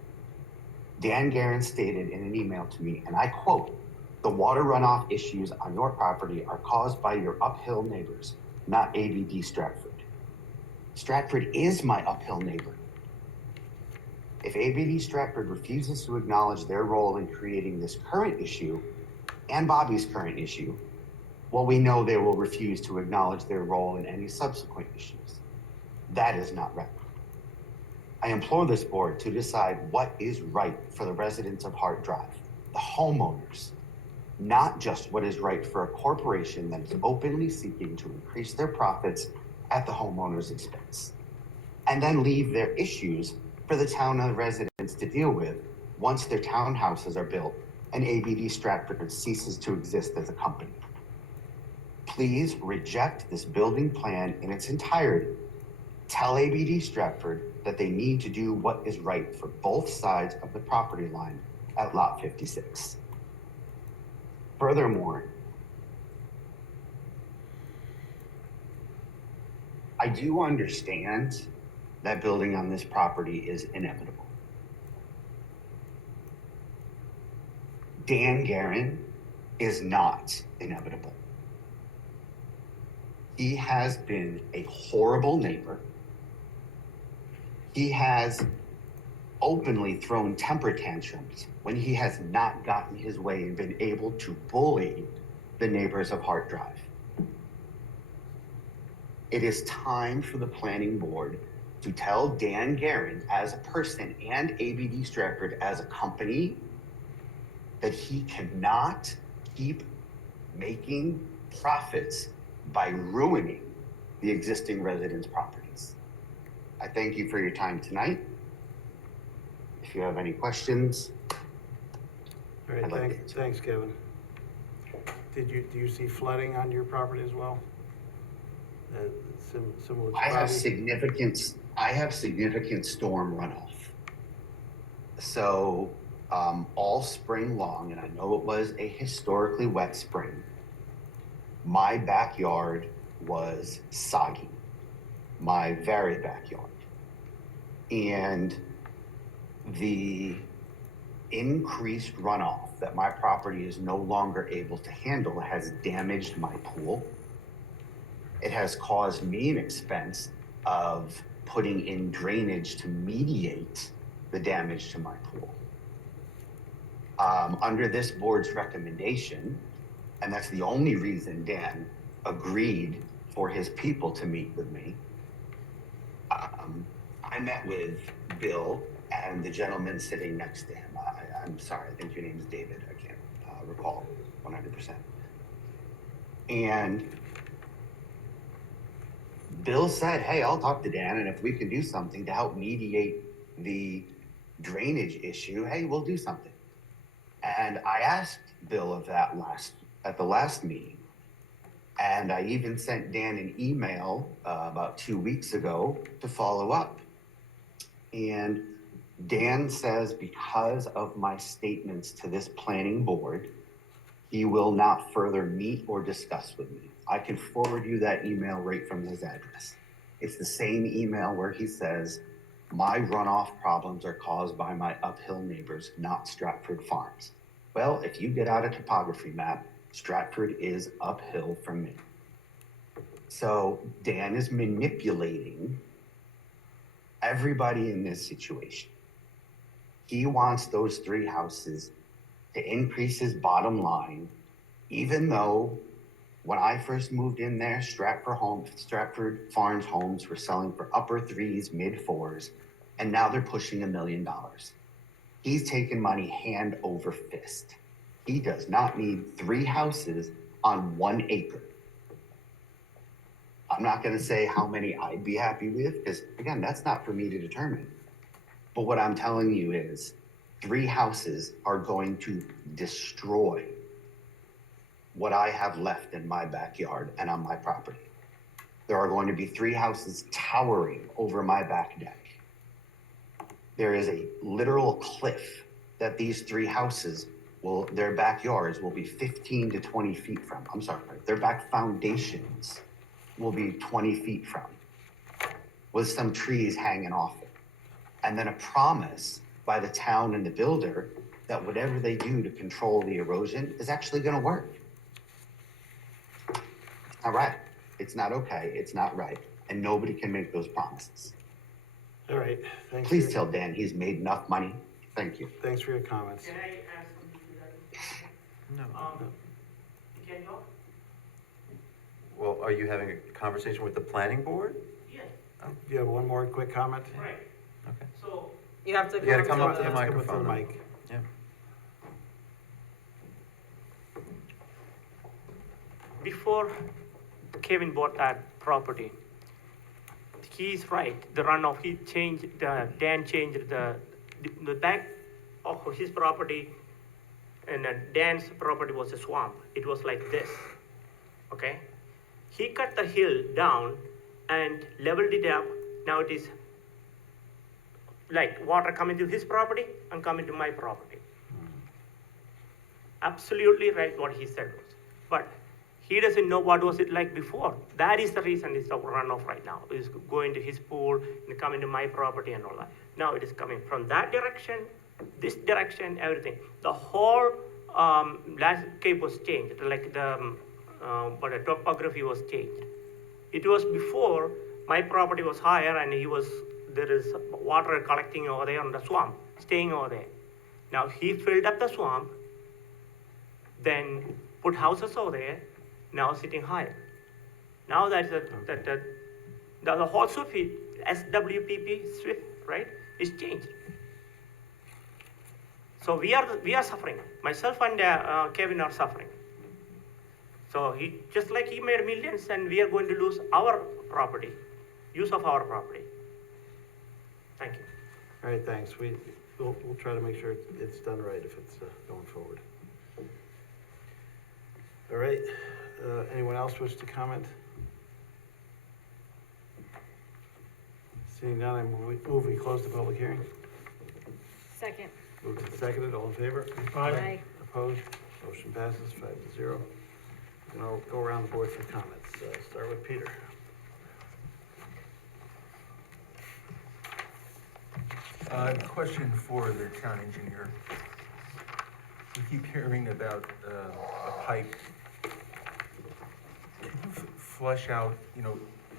Dan Guerin stated in an email to me, and I quote, "The water runoff issues on your property are caused by your uphill neighbors, not ABD Stratford." Stratford is my uphill neighbor. If ABD Stratford refuses to acknowledge their role in creating this current issue and Bobby's current issue, well, we know they will refuse to acknowledge their role in any subsequent issues. That is not right. I implore this board to decide what is right for the residents of Hart Drive, the homeowners, not just what is right for a corporation that is openly seeking to increase their profits at the homeowner's expense, and then leave their issues for the town and the residents to deal with once their townhouses are built and ABD Stratford ceases to exist as a company. Please reject this building plan in its entirety. Tell ABD Stratford that they need to do what is right for both sides of the property line at Lot 56. Furthermore, I do understand that building on this property is inevitable. Dan Guerin is not inevitable. He has been a horrible neighbor. He has openly thrown temper tantrums when he has not gotten his way and been able to bully the neighbors of Hart Drive. It is time for the planning board to tell Dan Guerin as a person and ABD Stratford as a company that he cannot keep making profits by ruining the existing residents' properties. I thank you for your time tonight. If you have any questions. All right, I'd like to answer. thanks, Kevin. Do you see flooding on your property as well? Similar to I have Bobby? I have significant storm runoff. So all spring long, and I know it was a historically wet spring, my backyard was soggy, my very backyard. And the increased runoff that my property is no longer able to handle has damaged my pool. It has caused me an expense of putting in drainage to mediate the damage to my pool. Under this board's recommendation, and that's the only reason Dan agreed for his people to meet with me, I met with Bill and the gentleman sitting next to him. I'm sorry, I think your name is David. I can't recall 100%. And Bill said, hey, I'll talk to Dan, and if we can do something to help mediate the drainage issue, hey, we'll do something. And I asked bill of that at the last meeting. And I even sent Dan an email about 2 weeks ago to follow up. And Dan says because of my statements to this planning board, he will not further meet or discuss with me. I can forward you that email right from his address. It's the same email where he says, my runoff problems are caused by my uphill neighbors, not Stratford Farms. Well, if you get out a topography map, Stratford is uphill from me. So Dan is manipulating everybody in this situation. He wants those 3 houses to increase his bottom line, even though when I first moved in there, Stratford Farms homes were selling for upper 3s, mid 4s, and now they're pushing $1 million. He's taking money hand over fist. He does not need 3 houses on 1 acre. I'm not gonna say how many I'd be happy with, because again, that's not for me to determine. But what I'm telling you is 3 houses are going to destroy what I have left in my backyard and on my property. There are going to be 3 houses towering over my back deck. There is a literal cliff that these 3 houses their backyards will be 15 to 20 feet from. I'm sorry, their back foundations will be 20 feet from, with some trees hanging off it. And then a promise by the town and the builder that whatever they do to control the erosion is actually gonna work. All right, it's not okay, it's not right, and nobody can make those promises. All right, thanks. Please tell Dan he's made enough money. Thank you. Thanks for your comments. Can I add something to that? No. Can you talk? Well, are you having a conversation with the planning board? Yes, Do you have one more quick comment? right. Okay. So, You have to. You gotta come up to the Let's come up microphone. the mic. Yeah. before Kevin bought that property, he's right, the runoff, Dan changed the back of his property, and Dan's property was a swamp. It was like this, okay? He cut the hill down and leveled it up. Now it is like water coming to his property and coming to my property. Absolutely right what he said was. But he doesn't know what was it like before. That is the reason it's a runoff right now. It's going to his pool and coming to my property and all that. Now it is coming from that direction, this direction, everything. The whole landscape was changed, like the topography was changed. It was before my property was higher and there is water collecting over there on the swamp, staying over there. Now he filled up the swamp, then put houses over there, now sitting higher. Now that the whole SWIFT, SWPP SWIFT, right, is changed. So we are suffering. Myself and Kevin are suffering. So he made millions, and we are going to lose our property, use of our property. Thank you. All right, thanks. We'll try to make sure it's done right if it's going forward. All right, anyone else wish to comment? Seeing none, I move we close the public hearing. Second. Moved and seconded, all in favor? Aye. Opposed? Motion passes 5-0. And I'll go around the board for comments. Start with Peter. Question for the town engineer. We keep hearing about a pipe. Can you flesh out,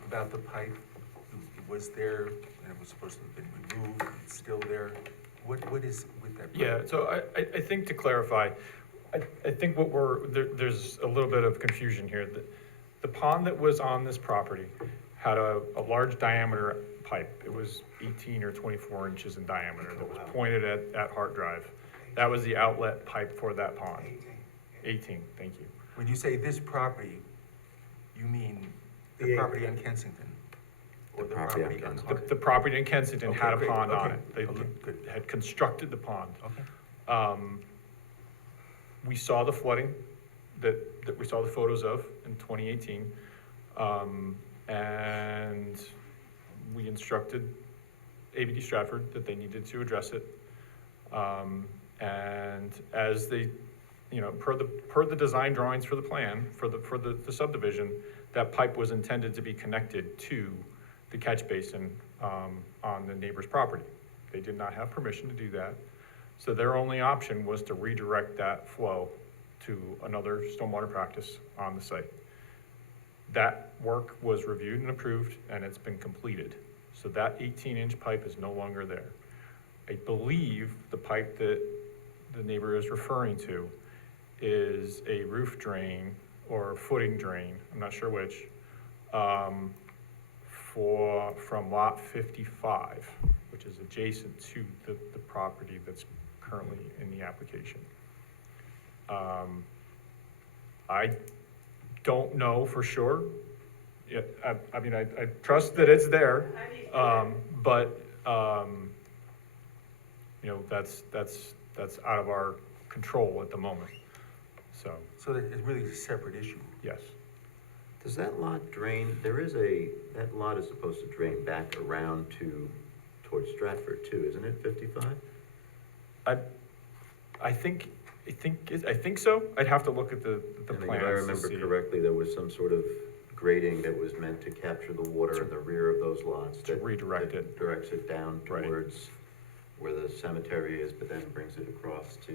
about the pipe? It was there, and it was supposed to have been removed, it's still there. What is with that pipe? Yeah, so I think to clarify, I think there's a little bit of confusion here. The pond that was on this property had a large diameter pipe. It was 18 or 24 inches in diameter that was pointed at Hart Drive. That was the outlet pipe for that pond. 18, thank you. When you say this property, you mean the property on Kensington? Or the property on Hart? The property in Kensington Okay, had a great, pond on okay, it. They okay, good. had constructed the pond. Okay. we saw the flooding that we saw the photos of in 2018. And we instructed ABD Stratford that they needed to address it. And as they, per the design drawings for the plan, for the subdivision, that pipe was intended to be connected to the catch basin, on the neighbor's property. They did not have permission to do that. So their only option was to redirect that flow to another stormwater practice on the site. That work was reviewed and approved, and it's been completed. So that 18-inch pipe is no longer there. I believe the pipe that the neighbor is referring to is a roof drain or footing drain, I'm not sure which, from lot 55, which is adjacent to the property that's currently in the application. I don't know for sure. Yeah, I mean, I trust that it's there, but that's out of our control at the moment. So that it really is a separate issue. Yes. Does that lot drain, that lot is supposed to drain back around towards Stratford too, isn't it, 55? I think so. I'd have to look at the I mean, plans if I to remember see. correctly, there was some sort of grading that was meant to capture the water in the rear of those lots. To that- redirect that it. Directs it down Right. towards where the cemetery is, but then brings it across to.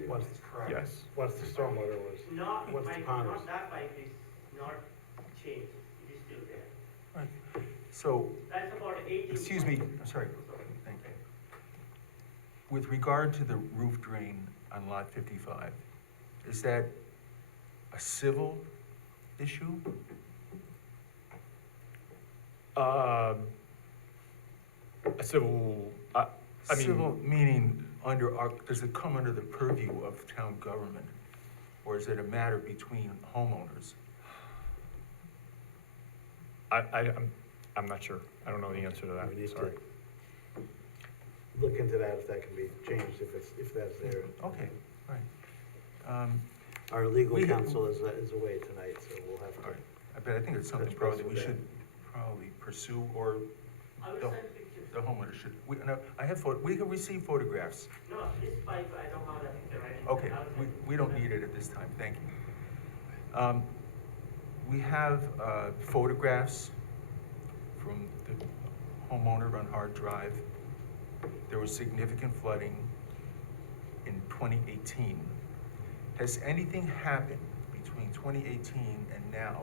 Yes. Once the stormwater was, Not, once the pond was. that pipe is not changed, it is still there. So, That's about 18. excuse me, I'm sorry, thank you. With regard to the roof drain on lot 55, is that a civil issue? A civil, I mean. Civil meaning does it come under the purview of town government? Or is it a matter between homeowners? I'm not sure. I don't know the answer to that, We need to sorry. look into that, if that can be changed, if that's there. Okay, all right. Our legal We- counsel is away tonight, so we'll have to. But I think it's something Touch probably base we with should probably pursue, or I will the send pictures. the homeowner should. We can receive photographs. No, this pipe, I don't have that picture, right? Okay, we don't need it at this time, thank you. We have photographs from the homeowner on hard drive. There was significant flooding in 2018. Has anything happened between 2018 and now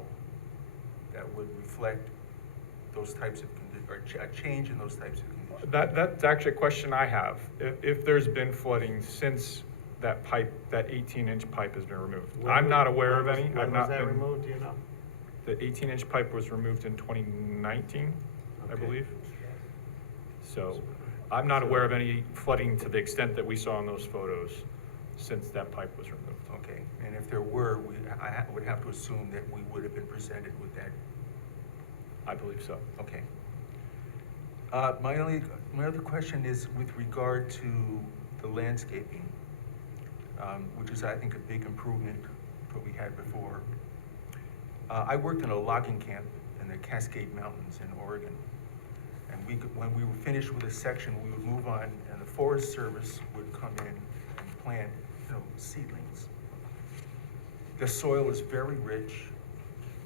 that would reflect those types of conditions, or a change in those types of conditions? That's actually a question I have. If there's been flooding since that pipe, that 18-inch pipe has been removed. I'm not aware of any. I've When was not that been. removed, do you know? The 18-inch pipe was removed in 2019, I Okay. believe. So I'm not aware of any flooding to the extent that we saw in those photos since that pipe was removed. Okay, and if there were, I would have to assume that we would have been presented with that. I believe so. Okay. My other question is with regard to the landscaping, which is, I think, a big improvement to what we had before. I worked in a logging camp in the Cascade Mountains in Oregon. And when we were finished with a section, we would move on, and the Forest Service would come in and plant, seedlings. The soil is very rich.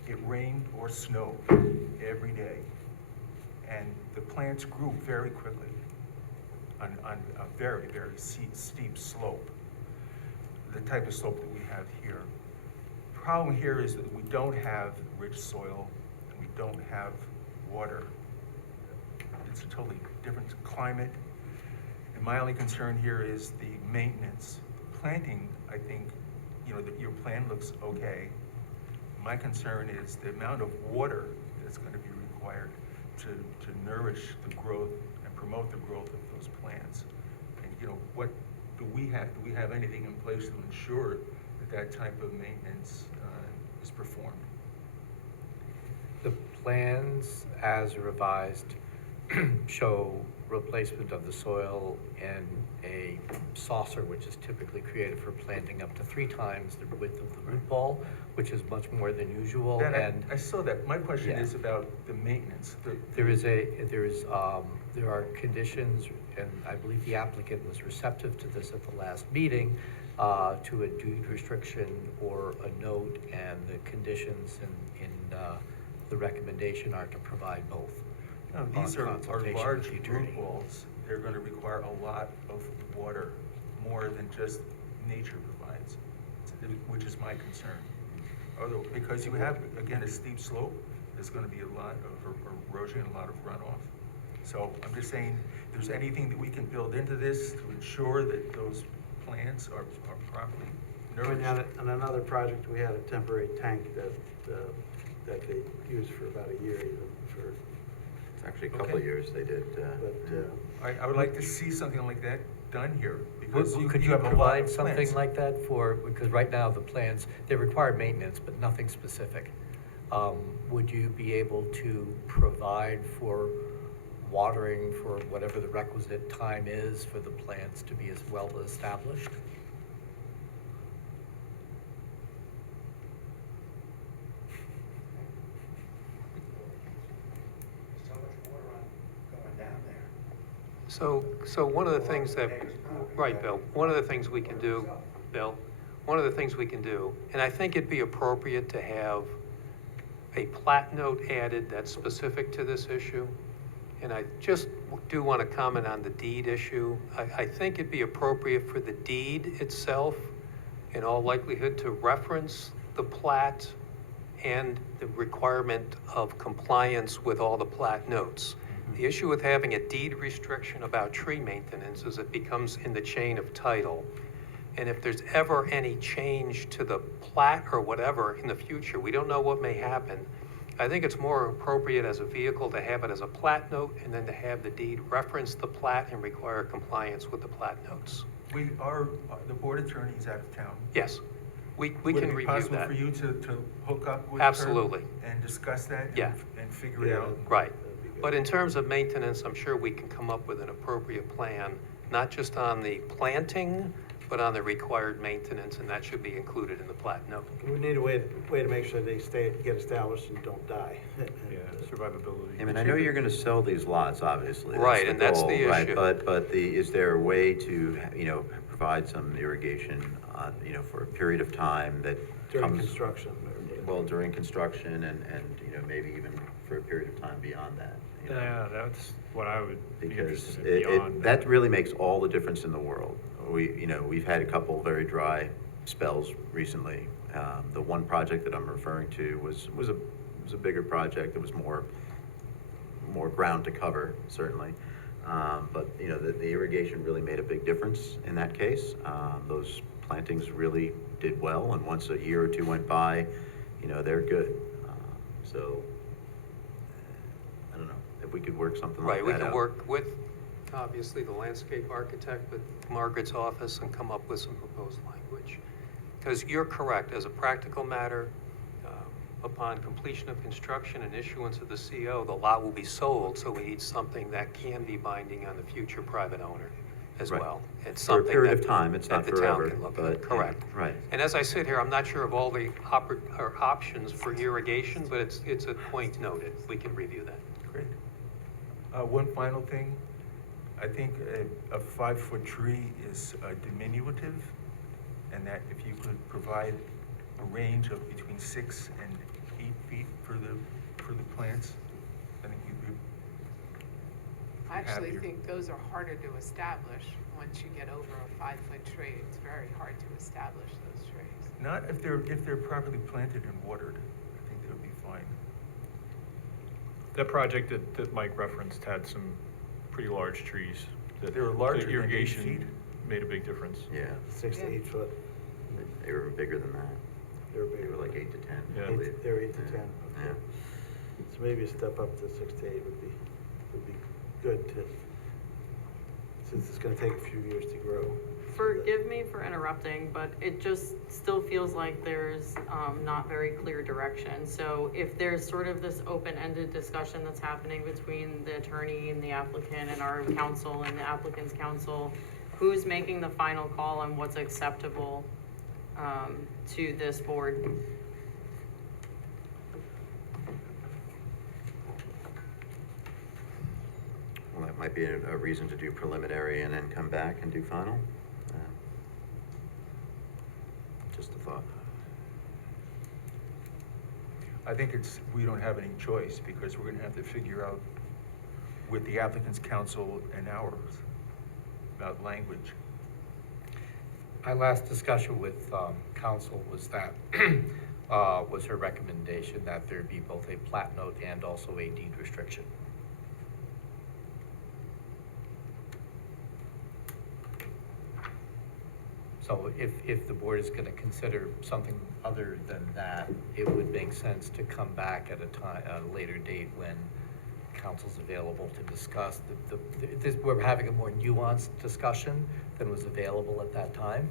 It rained or snowed every day. And the plants grew very quickly on a very, very steep slope, the type of slope that we have here. The problem here is that we don't have rich soil, and we don't have water. It's a totally different climate. And my only concern here is the maintenance. Planting, I think, that your plan looks okay. My concern is the amount of water that's going to be required to nourish the growth and promote the growth of those plants. And, what do we have? Do we have anything in place to ensure that type of maintenance is performed? The plans as revised show replacement of the soil in a saucer, which is typically created for planting up to 3 times the width of the root ball, which is much more than usual, That, and I saw that. My question Yeah. is about the maintenance. there are conditions, and I believe the applicant was receptive to this at the last meeting, to a deed restriction or a note, and the conditions in the recommendation are to provide both. No, these on are consultation with large the root attorney. balls. They're gonna require a lot of water, more than just nature provides, which is my concern. Although, because you have, again, a steep slope, there's gonna be a lot of erosion, a lot of runoff. So I'm just saying, if there's anything that we can build into this to ensure that those plants are properly When nourished. on another project, we had a temporary tank that they used for about a year even for, It's actually a couple of Okay. years they did, but, I would like to see something like that done here, because Could you have a lot provide of something plants. like that for, because right now the plans, they require maintenance, but nothing specific. Would you be able to provide for watering for whatever the requisite time is for the plants to be as well established? So one of the things that, right, Bill, one of the things we can do, Bill, one of the things we can do, and I think it'd be appropriate to have a plat note added that's specific to this issue. And I just do want to comment on the deed issue. I think it'd be appropriate for the deed itself, in all likelihood, to reference the plat and the requirement of compliance with all the plat notes. The issue with having a deed restriction about tree maintenance is it becomes in the chain of title. And if there's ever any change to the plat or whatever in the future, we don't know what may happen. I think it's more appropriate as a vehicle to have it as a plat note and then to have the deed reference the plat and require compliance with the plat notes. We are, the board attorney is out of town. Yes, we Would can it be review possible that. for you to hook up with her? Absolutely. And discuss that? Yeah. And figure it out? Right. But in terms of maintenance, I'm sure we can come up with an appropriate plan, not just on the planting, but on the required maintenance, and that should be included in the plat note. we need a way to make sure they get established and don't die. Yeah, survivability. I mean, I know you're gonna sell these lots, obviously. Right, and that's the goal, right? issue. But is there a way to, provide some irrigation, for a period of time that During comes? construction. Well, during construction and, maybe even for a period of time beyond that. Yeah, that's what I would be Because interested in beyond that really makes all the difference in the world. We've had a couple very dry spells recently. The one project that I'm referring to was a bigger project. It was more ground to cover, certainly. But the irrigation really made a big difference in that case. Those plantings really did well, and once a year or two went by, they're good. So I don't know if we could work something like Right, that we can out. work with, obviously, the landscape architect, with Margaret's office, and come up with some proposed language. Because you're correct, as a practical matter, upon completion of construction and issuance of the CO, the lot will be sold, so we need something that can be binding on the future private owner as Right. well. It's For a something period that- of time, it's not that the town forever, can look but. at. Correct. Right. And as I sit here, I'm not sure of all the options for irrigation, but it's a point noted. We can review that. Great. One final thing. I think a 5-foot tree is diminutive, and that if you could provide a range of between 6 and 8 feet for the plants, I think you'd be. I actually happier. think those are harder to establish once you get over a 5-foot tree. It's very hard to establish those trees. Not if they're properly planted and watered. I think they would be fine. That project that Mike referenced had some pretty large trees. That They were larger the than 8 irrigation feet. made a big difference. Yeah, 6 to 8 foot. they were bigger than that. They're They bigger. were like 8 to 10, Yeah. I believe. They're 8 to 10. Yeah. So maybe a step up to 6 to 8 would be good to, since it's gonna take a few years to grow. forgive me for interrupting, but it just still feels like there's, not very clear direction. So if there's sort of this open-ended discussion that's happening between the attorney and the applicant and our counsel and the applicant's counsel, who's making the final call on what's acceptable, to this board? Well, that might be a reason to do preliminary and then come back and do final. Just a thought. I think we don't have any choice because we're gonna have to figure out with the applicant's counsel and ours about language. My last discussion with council was that, was her recommendation that there be both a plat note and also a deed restriction. So if the board is gonna consider something other than that, it would make sense to come back at a later date when council's available to discuss. We're having a more nuanced discussion than was available at that time.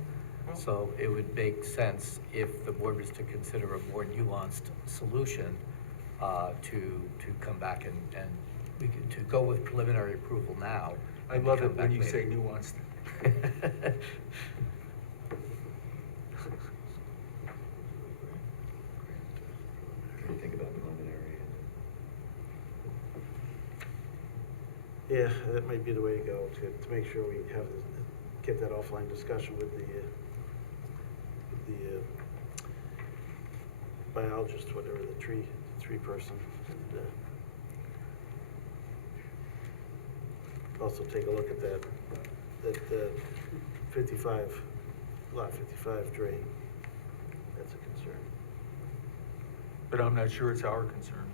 So it would make sense if the board was to consider a more nuanced solution, to come back and we could, to go with preliminary approval now. I and love come it back when you later. say nuanced. What do you think about preliminary? Yeah, that might be the way to go, to make sure we have, get that offline discussion with the biologist, whatever, the tree person, and, also take a look at that 55, lot 55 drain. That's a concern. But I'm not sure it's our concern.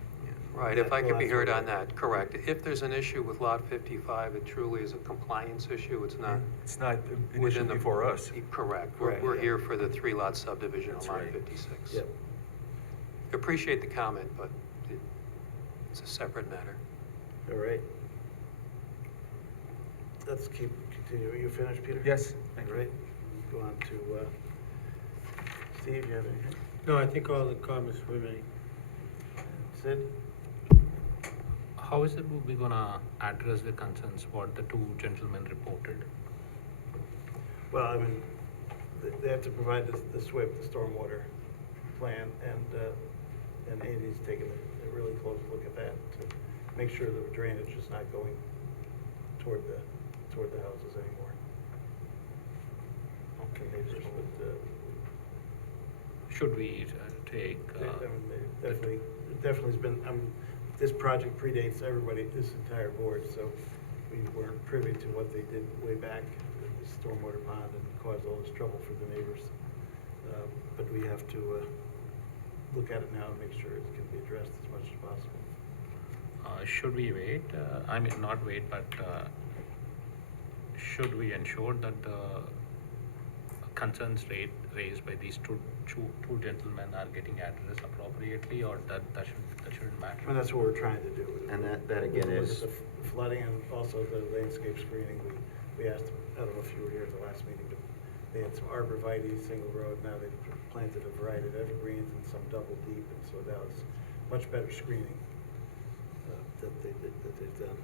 Right, if I Well, could be that's heard what- on that, correct. If there's an issue with lot 55, it truly is a compliance issue, it's not It's not an issue within the... before us. Correct. Correct, We're yeah. here for the 3-lot subdivision on That's lot right. 56. Yep, Appreciate the comment, but it's a separate matter. all right. Let's continue. Are you finished, Peter? Yes, thank All you. right, go on to, Steve, you have anything? No, I think all the comments were made. Sid? How is it we gonna address the concerns what the two gentlemen reported? Well, I mean, they have to provide the SWIP, the stormwater plan, and Andy's taking a really close look at that to make sure the drainage is not going toward the houses anymore. Okay, maybe just with, Should we take, definitely, it definitely has been, this project predates everybody, this entire board, so we weren't privy to what they did way back, the stormwater pond, and caused all this trouble for the neighbors. But we have to, look at it now and make sure it can be addressed as much as possible. should we wait? I mean, not wait, but, should we ensure that the concerns raised by these two gentlemen are getting addressed appropriately, or that shouldn't matter? And that's what we're trying to do. And that again Look is- at the flooding and also the landscape screening. We asked, I don't know if you were here at the last meeting, but they had some arborvitae, single road, now they've planted a variety of evergreens and some double deep, and so now it's much better screening that they've done.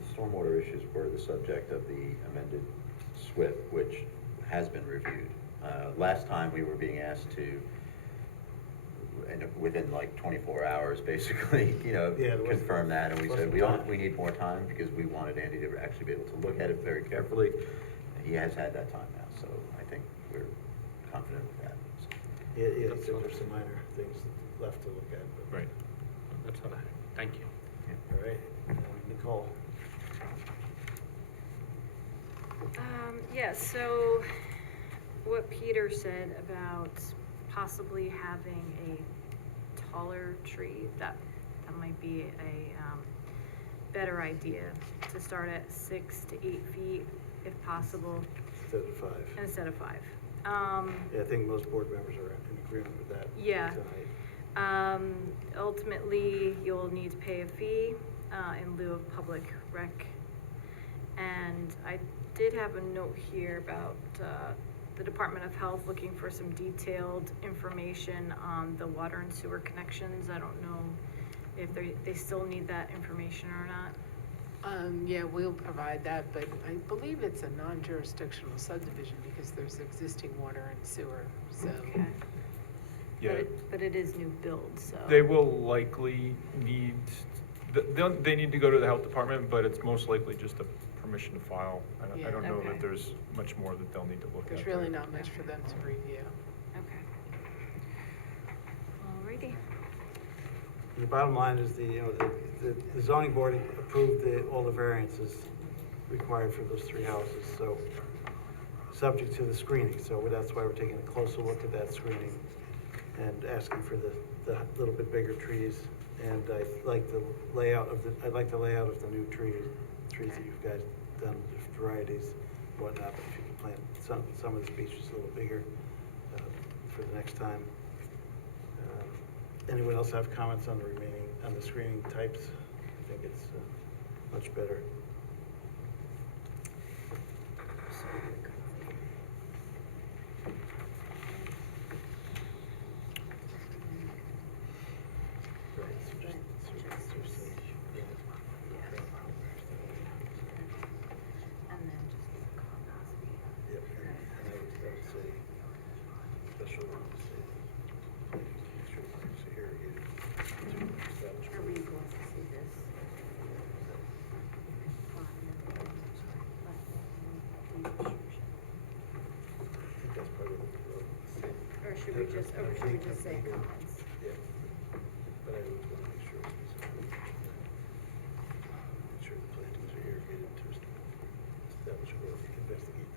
The stormwater issues were the subject of the amended SWIP, which has been reviewed. Last time we were being asked to, and within like 24 hours, basically, Yeah, there wasn't- confirm that, and we said, wasn't time. we need more time, because we wanted Andy to actually be able to look at it very carefully. He has had that time now, so I think we're confident with that. So, Yeah, he said there's some minor things left to look at, but. Right, that's all I have. Thank you. All right, Nicole. Yeah, so what Peter said about possibly having a taller tree, that might be a better idea, to start at 6 to 8 feet if possible, Instead of 5. instead of 5. Yeah, I think most board members are in agreement with that Yeah. tonight. Ultimately, you'll need to pay a fee in lieu of public rec. And I did have a note here about, the Department of Health looking for some detailed information on the water and sewer connections. I don't know if they still need that information or not. Yeah, we'll provide that, but I believe it's a non-jurisdictional subdivision because there's existing water and sewer, so. Okay. Yeah, But it is new build, so. they will likely need, they need to go to the health department, but it's most likely just a permission to file. I don't know Okay. that there's much more that they'll need to look at. There's really not much for them to review. Okay. Alrighty. The bottom line is the zoning board approved all the variances required for those 3 houses, so, subject to the screening, so that's why we're taking a closer look at that screening and asking for the little bit bigger trees, and I like the layout of the new trees that you guys done, the varieties, whatnot, but if you can plant some of the species a little bigger, for the next time. Anyone else have comments on the screening types? I think it's much better. And then just the comments. Yep, and I would say, special ones, make sure it's irrigated. Are we going to see this? That's part of the road. Or should we just say comments? Yeah, but I would want to make sure it's specific. Make sure the plantings are irrigated to establish growth, investigate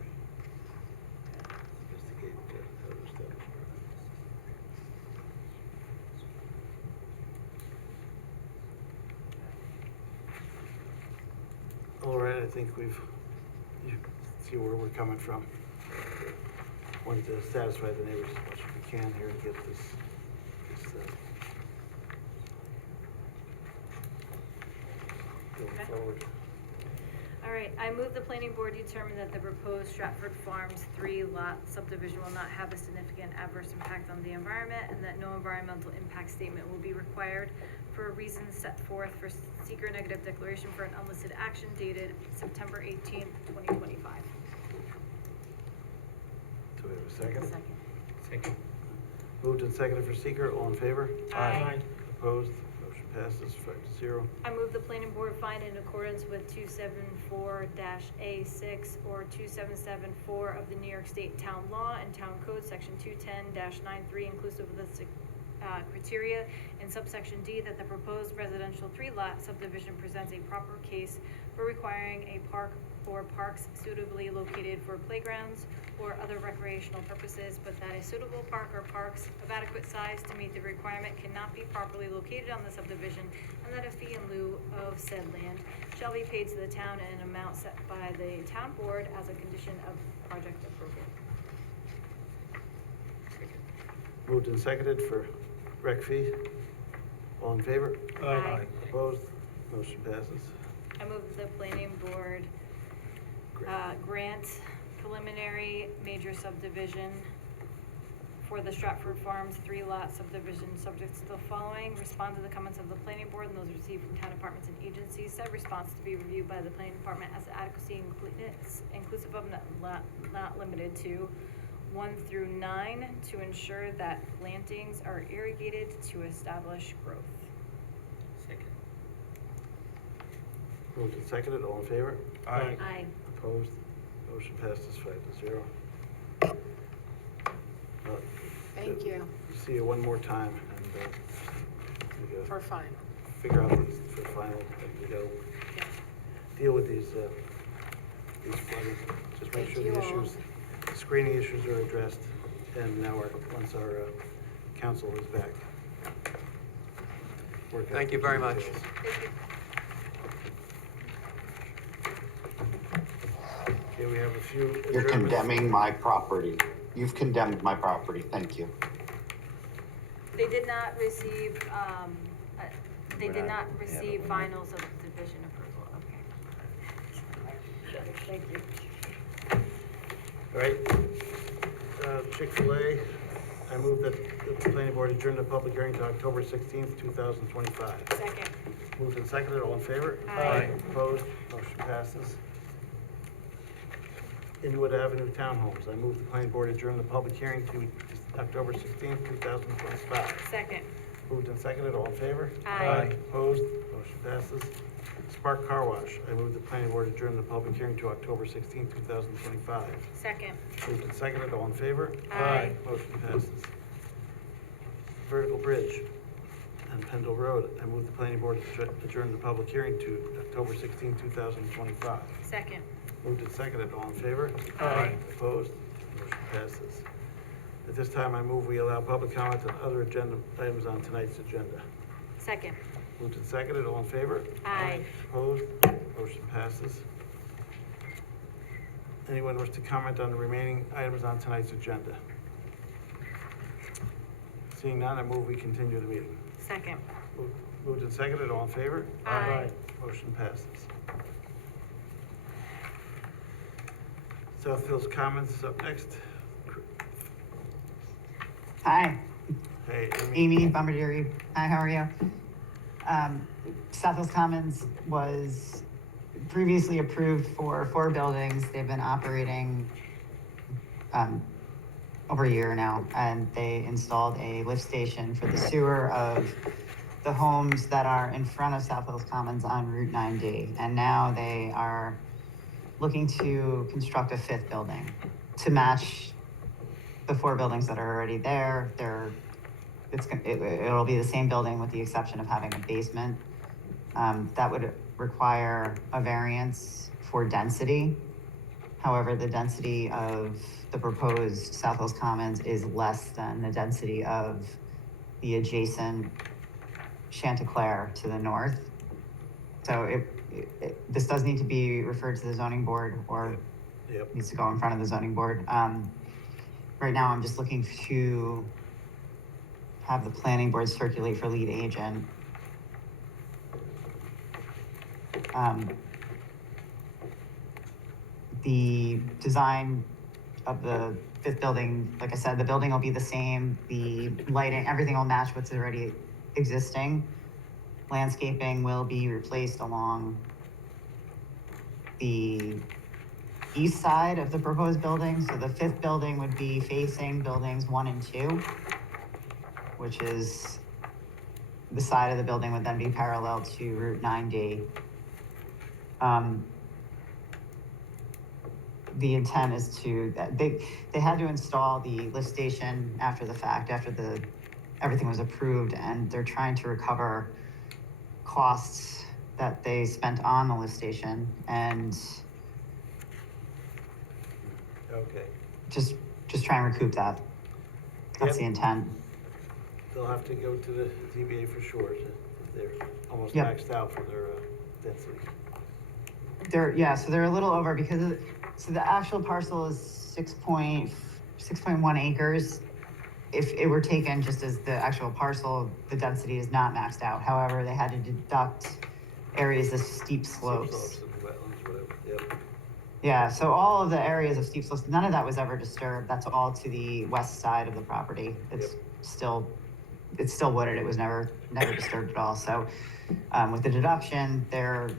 how to establish growth. All right, I think you see where we're coming from. Wanted to satisfy the neighbors as much as we can here and get this going Okay. forward. All right, I move the planning board determine that the proposed Stratford Farms 3-lot subdivision will not have a significant adverse impact on the environment, and that no environmental impact statement will be required for reasons set forth for seeker negative declaration for an unlisted action dated September 18th, 2025. Do we have a second? Second. Moved and seconded for seeker, all in favor? Aye. Opposed? Motion passes 5-0. I move the planning board find in accordance with 274-A6 or 2774 of the New York State Town Law and Town Code, section 210-93, inclusive of the criteria in subsection D, that the proposed residential 3-lot subdivision presents a proper case for requiring a park or parks suitably located for playgrounds or other recreational purposes, but that a suitable park or parks of adequate size to meet the requirement cannot be properly located on the subdivision, and that a fee in lieu of said land shall be paid to the town in an amount set by the town board as a condition of project approval. Moved and seconded for rec fee, all in favor? Aye. Opposed? Motion passes. I move the planning board, grant preliminary major subdivision for the Stratford Farms 3-lot subdivision, subject to the following: respond to the comments of the planning board and those received from town departments and agencies. Said response to be reviewed by the planning department as adequacy and completeness, inclusive of not limited to 1 through 9, to ensure that plantings are irrigated to establish growth. Second. Moved and seconded, all in favor? Aye. Opposed? Motion passes 5-0. Thank you. See you one more time, and we gotta For final. figure out these for final, and we gotta deal with these flooding. Just make Thank sure you the all. issues, screening issues are addressed, and now once our council is back. work out Thank you the very much. details. Okay, we have a few You're adjournments. condemning my property. You've condemned my property. Thank you. They did not receive, We're not- yeah, receive but we're not- final subdivision approval, okay. Thank you. All right. Chick-fil-A, I move that the planning board adjourn the public hearing to October 16th, 2025. Second. Moved and seconded, all in favor? Aye. Opposed, motion passes. Inwood Avenue Townhomes, I move the planning board adjourn the public hearing to October 16th, 2025. Second. Moved and seconded, all in favor? Aye. Opposed, motion passes. Spark Car Wash, I move the planning board adjourn the public hearing to October 16th, 2025. Second. Moved and seconded, all in favor? Aye. Motion passes. Vertical Bridge and Pendle Road, I move the planning board adjourn the public hearing to October 16th, 2025. Second. Moved and seconded, all in favor? Aye. Opposed? Motion passes. At this time, I move we allow public comment on other agenda items on tonight's agenda. Second. Moved and seconded, all in favor? Aye. Opposed? Motion passes. Anyone wish to comment on the remaining items on tonight's agenda? Seeing none, I move we continue the meeting. Second. Moved and seconded, all in favor? Aye. Motion passes. Southfield's Commons is up next. Hi, Hey, Amy Bombardieri. Hi, how are you? South Hills Commons was previously approved for 4 buildings. They've been operating over a year now, and they installed a lift station for the sewer of the homes that are in front of South Hills Commons on Route 9D. And now they are looking to construct a 5th building to match the 4 buildings that are already there. It'll be the same building with the exception of having a basement. That would require a variance for density. However, the density of the proposed South Hills Commons is less than the density of the adjacent Chanticleer to the north. So this does need to be referred to the zoning board, or Yep. needs to go in front of the zoning board. Right now, I'm just looking to have the planning board circulate for lead agent. The design of the 5th building, like I said, the building will be the same, the lighting, everything will match what's already existing. Landscaping will be replaced along the east side of the proposed building. So the 5th building would be facing buildings 1 and 2, which is the side of the building would then be parallel to Route 9D. The intent is to, they had to install the lift station after the fact, after everything was approved, and they're trying to recover costs that they spent on the lift station, and Okay. just try and recoup that. That's Yep. the intent. They'll have to go to the ZBA for sure. They're almost Yep. maxed out for their density. So they're a little over because so the actual parcel is 6.1 acres. If it were taken just as the actual parcel, the density is not maxed out. However, they had to deduct areas of steep slopes. Slopes and wetlands, whatever, yep. Yeah, so all of the areas of steep slopes, none of that was ever disturbed. That's all to the west side of the property. It's still wooded. It was never disturbed at all. So with the deduction, they're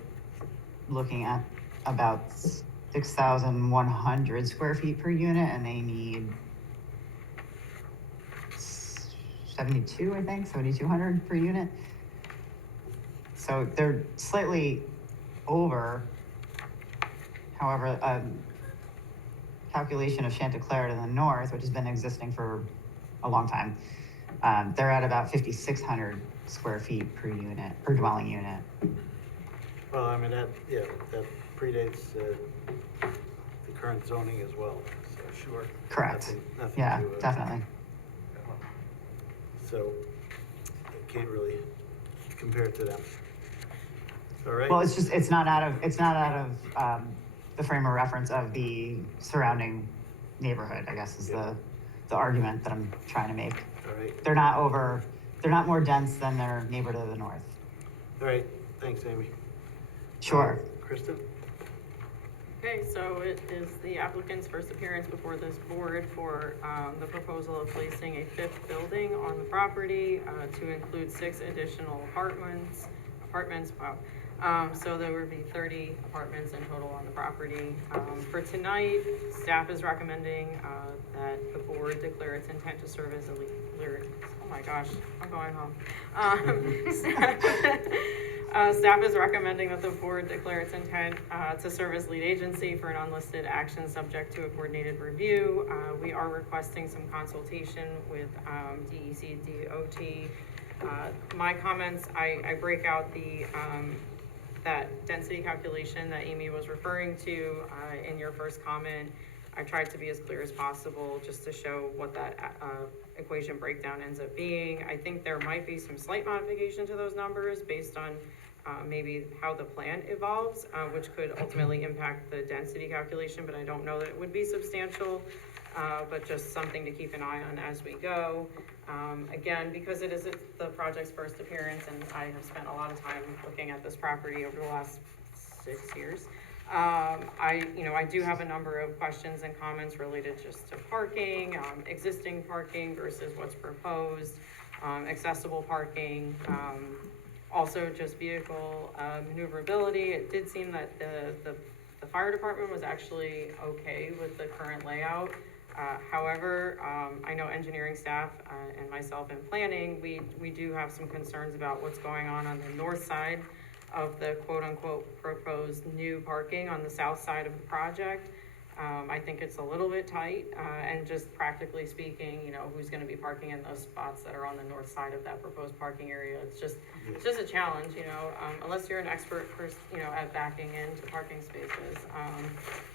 looking at about 6,100 square feet per unit, and they need 72, I think, 7,200 per unit. So they're slightly over. However, calculation of Chanticleer to the north, which has been existing for a long time, they're at about 5,600 square feet per unit, per dwelling unit. Well, I mean, that predates the current zoning as well, so. Sure. Correct. Nothing Yeah, to, definitely. So, it can't really compare it to them. All right? Well, it's not out of the frame of reference of the surrounding neighborhood, I guess is the argument that I'm trying to make. All right. They're not more dense than their neighbor to the north. All right, thanks, Amy. Sure. Kristen? Okay, so it is the applicant's first appearance before this board for the proposal of placing a fifth building on the property to include 6 additional apartments, wow. So there would be 30 apartments in total on the property. For tonight, staff is recommending that the board declare its intent to serve as a oh my gosh, I'm going home. Staff is recommending that the board declare its intent to serve as lead agency for an unlisted action subject to a coordinated review. We are requesting some consultation with DEC, DOT. My comments, I break out the that density calculation that Amy was referring to in your first comment. I tried to be as clear as possible just to show what that equation breakdown ends up being. I think there might be some slight modification to those numbers based on maybe how the plan evolves, which could ultimately impact the density calculation, but I don't know that it would be substantial, but just something to keep an eye on as we go. Again, because it is the project's first appearance, and I have spent a lot of time looking at this property over the last 6 years, I do have a number of questions and comments related just to parking, existing parking versus what's proposed, accessible parking, also just vehicle maneuverability. It did seem that the fire department was actually okay with the current layout. However, I know engineering staff and myself in planning, we do have some concerns about what's going on the north side of the quote-unquote proposed new parking on the south side of the project. I think it's a little bit tight, and just practically speaking, who's gonna be parking in those spots that are on the north side of that proposed parking area? It's just a challenge, unless you're an expert at backing into parking spaces.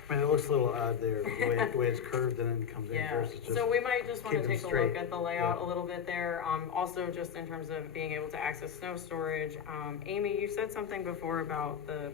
I mean, it looks a little odd there, the way it's curved and then comes in Yeah, versus just. so we might just wanna keep them take a straight. look at the layout Yeah. a little bit there. Also just in terms of being able to access snow storage. Amy, you said something before about the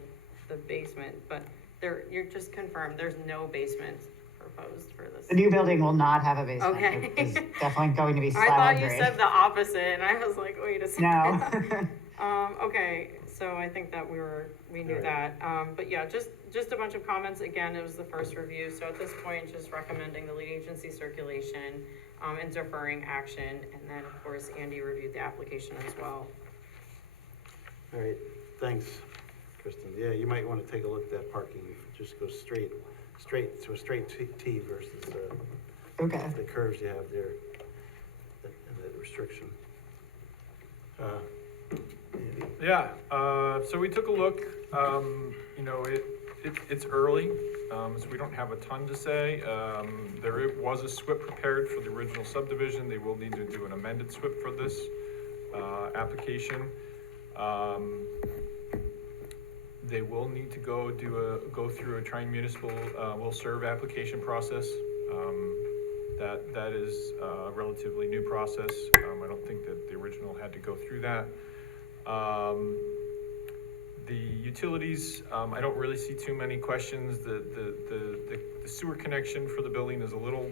basement, but you're just confirmed, there's no basement proposed for this. The new building will not have a basement. Okay. It's definitely going to be I slab thought on you grade. said the opposite, and I was like, wait a second. No. Okay, so I think that we knew that. But yeah, just a bunch of comments. Again, it was the first review, so at this point, just recommending the lead agency circulation, and deferring action. And then, of course, Andy reviewed the application as well. All right, thanks, Kristen. Yeah, you might want to take a look at that parking. Just go straight to a straight T versus Okay. the curves you have there, and the restriction. Andy? Yeah, so we took a look, it's early, so we don't have a ton to say. There was a SWIP prepared for the original subdivision. They will need to do an amended SWIP for this, application. They will need to go through a tri-municipal, will serve application process. That is a relatively new process. I don't think that the original had to go through that. The utilities, I don't really see too many questions. The sewer connection for the building is a little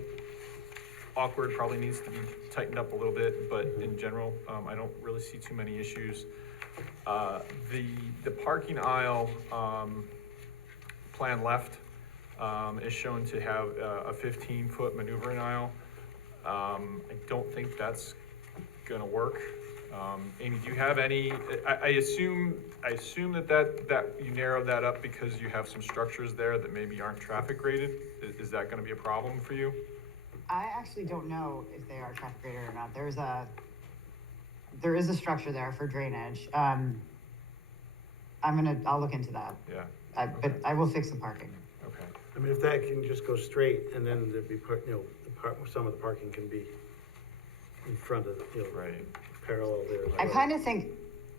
awkward, probably needs to be tightened up a little bit, but in general, I don't really see too many issues. The parking aisle, plan left, is shown to have a 15-foot maneuvering aisle. I don't think that's gonna work. Amy, do you have any, I assume that you narrowed that up because you have some structures there that maybe aren't traffic graded? Is that gonna be a problem for you? I actually don't know if they are traffic graded or not. There is a structure there for drainage. I'll look into that. Yeah. But I will fix the parking. Okay. I mean, if that can just go straight, and then there'd be, some of the parking can be in front of, Right. parallel there. as I well. kind of think,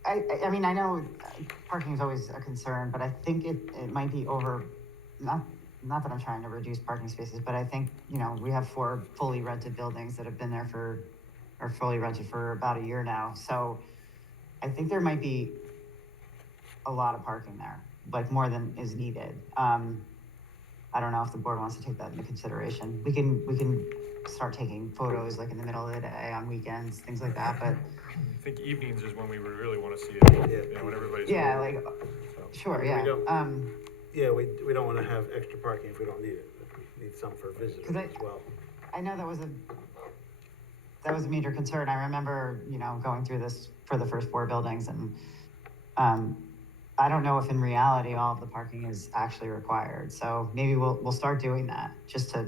I mean, I know parking is always a concern, but I think it might be not that I'm trying to reduce parking spaces, but I think, we have 4 fully rented buildings that have been there are fully rented for about a year now. So I think there might be a lot of parking there, like more than is needed. I don't know if the board wants to take that into consideration. We can start taking photos like in the middle of the day on weekends, things like that, but. I think evenings is when we would really wanna see it, Yeah. when everybody's. Yeah, home. like, So, sure, We yeah. don't- Yeah, we don't wanna have extra parking if we don't need it. We need some for visitors 'Cause as well. I know that was a major concern. I remember, going through this for the first 4 buildings and, I don't know if in reality all of the parking is actually required. So maybe we'll start doing that just to,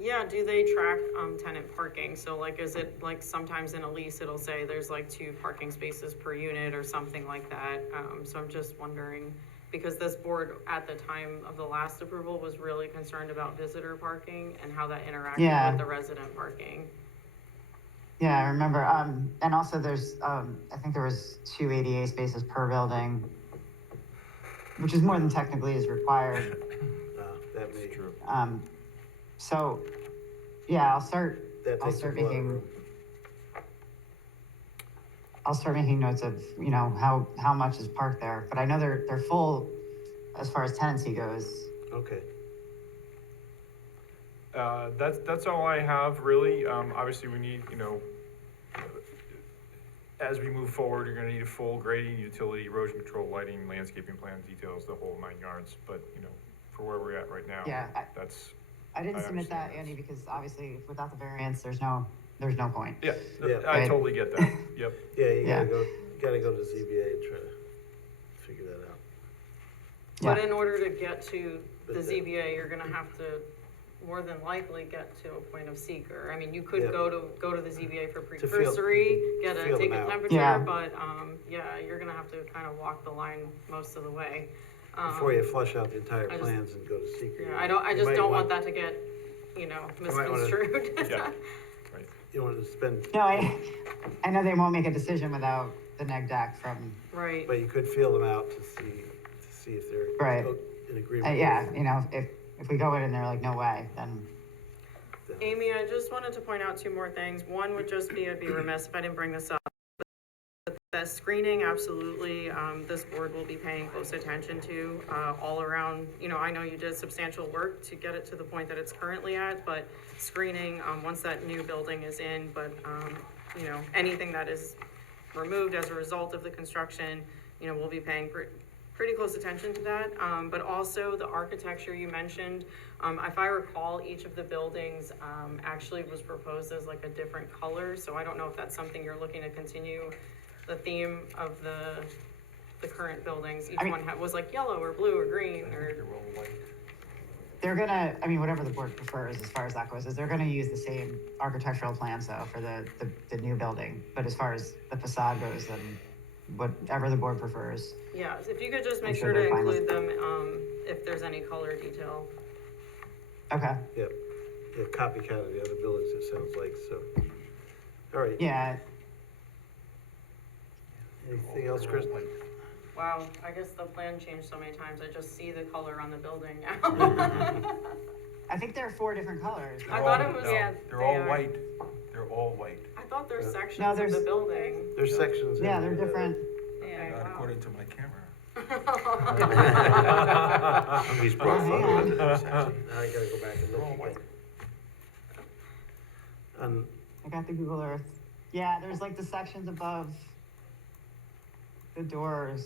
Yeah, do they track, tenant parking? So like, is it like sometimes in a lease, it'll say there's like 2 parking spaces per unit or something like that? So I'm just wondering, because this board at the time of the last approval was really concerned about visitor parking and how that interacted Yeah. with the resident parking. yeah, I remember. And also there's, I think there was 2 ADA spaces per building, which is more than technically is required. That may. True. So, yeah, I'll start That takes up a lot of making, room. I'll start making notes of, how much is parked there, but I know they're full as far as tenancy goes. Okay. That's all I have, really. Obviously, we need, as we move forward, you're gonna need a full grading, utility, erosion control, lighting, landscaping plan, details, the whole 9 yards. But, for where we're at right now, Yeah, that's, I didn't I submit that, understand Andy, because obviously without the variance, there's no point. yeah, Yeah. I Right. totally get that, yep. Yeah, you Yeah. gotta go to ZBA and try to figure that out. But Yeah. in order to get to the But ZBA, you're gonna have to more than likely get to a point of seeker. I mean, you could Yeah. go to the ZBA for feel- precursory, take them a out. temperature, Yeah. but, yeah, you're gonna have to kind of walk the line most of the way. Before you flush out the entire I just- plans and go to secret. Yeah, I You just might don't want that to get, might wanna- misconstrued. Yeah. Right. You want to spend, No, I know they won't make a decision without the neg deck from, Right. but you could feel them out to see if they're Right. in agreement. yeah, if we go in and they're like, no way, then, Then- Amy, I just wanted to point out 2 more things. One would just be, I'd be remiss if I didn't bring this up. But the screening, absolutely, this board will be paying close attention to, all around. I know you did substantial work to get it to the point that it's currently at, but screening, once that new building is in, but, anything that is removed as a result of the construction, we'll be paying pretty close attention to that. But also the architecture you mentioned, if I recall, each of the buildings, actually was proposed as like a different color. So I don't know if that's something you're looking to continue, the theme of the current buildings. Each one was like yellow or blue or green or. They're all white. they're gonna, whatever the board prefers as far as that goes, is they're gonna use the same architectural plans though for the new building. But as far as the facade goes, then whatever the board prefers. Yeah, if you could just I'm make sure sure to they're fine with- include them, if there's any color detail. Okay, Yeah, copycat of the other buildings, it sounds like, so. All right. yeah, Anything else, Chris? Wow, I guess the plan changed so many times, I just see the color on the building now. I think there are 4 different colors. I thought it was, No, they they're all are. white. They're all white. I thought there's Yeah. sections No, of the there's- building. There's sections. in Yeah, they're the, different. Yeah, Not wow. according to my camera. Somebody's brought Oh, photos man. of this, actually. Now I gotta go back and They're all look white. again. I got the Google Earth. Yeah, there's like the sections above the doors.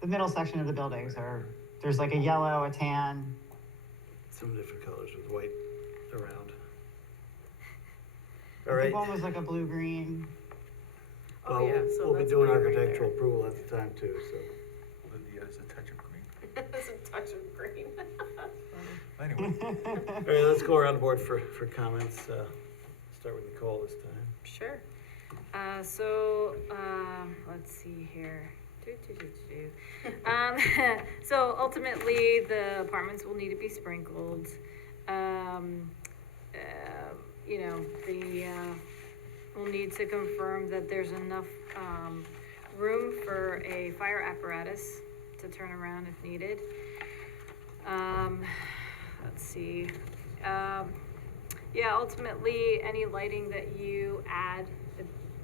The middle section of the buildings there's like a yellow, a tan. Some different colors with white around. I All right, think one was like a blue-green. Oh, well, yeah, so we'll be that's doing pretty right architectural there. approval at the time too, so. There's a touch of green. It's a touch of green. Anyway, All right, let's go around the board for comments. Start with Nicole this time. Sure. Let's see here. So ultimately, the apartments will need to be sprinkled. We'll need to confirm that there's enough, room for a fire apparatus to turn around if needed. Let's see. Ultimately, any lighting that you add,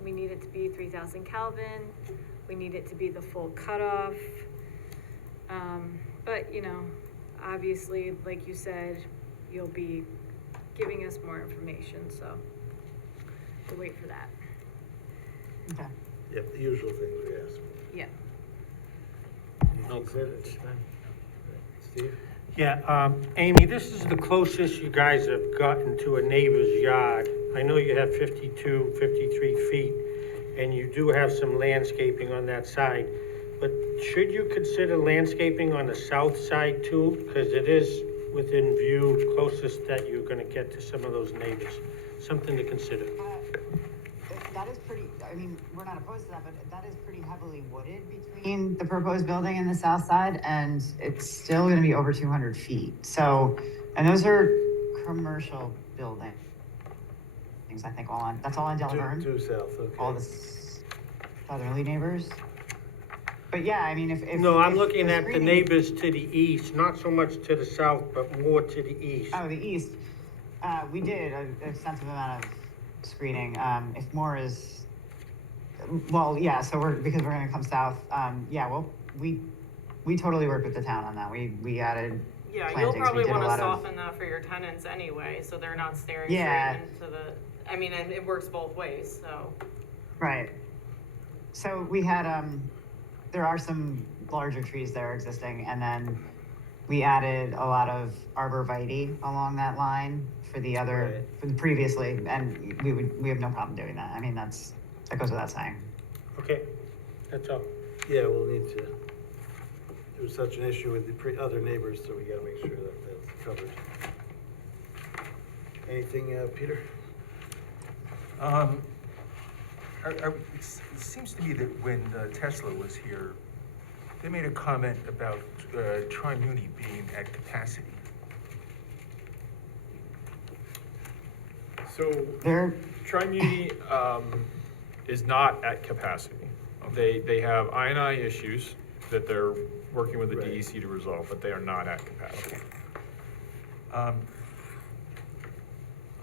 we need it to be 3,000 Kelvin. We need it to be the full cutoff. But, obviously, like you said, you'll be giving us more information, so we'll wait for that. Okay. Yep, the usual things we ask. Yeah. Anything said at this time? Steve? Yeah, Amy, this is the closest you guys have gotten to a neighbor's yard. I know you have 52, 53 feet, and you do have some landscaping on that side. But should you consider landscaping on the south side too? Because it is within view closest that you're gonna get to some of those neighbors. Something to consider. That is pretty, I mean, we're not opposed to that, but that is pretty heavily wooded between the proposed building and the south side, and it's still gonna be over 200 feet. So, and those are commercial buildings, I think, that's all on Delaverne, Due south, okay. all the southerly neighbors. But yeah, I mean, if. No, I'm if looking at the screening- neighbors to the east, not so much to the south, but more to the east. Oh, the east, we did an extensive amount of screening, if more is, well, yeah, so because we're gonna come south, yeah, well, we totally worked with the town on that, we added Yeah, plantings, you'll we probably did a wanna lot of. soften that for your tenants anyway, so they're not staring Yeah. straight into the, I mean, and it works both ways, so. Right. So we had, there are some larger trees there existing, and then we added a lot of arborvitae along that line for the other, Right. for the previously, and we have no problem doing that. I mean, that goes without saying. Okay, that's all. Yeah, we'll need to, there was such an issue with the other neighbors, so we gotta make sure that that's covered. Anything, Peter? It seems to me that when Tesla was here, they made a comment about Tri-Muni being at capacity. So, There, Tri-Muni, is not at capacity. They have I&I issues that they're working with the Right. DEC to resolve, but they are not at capacity. On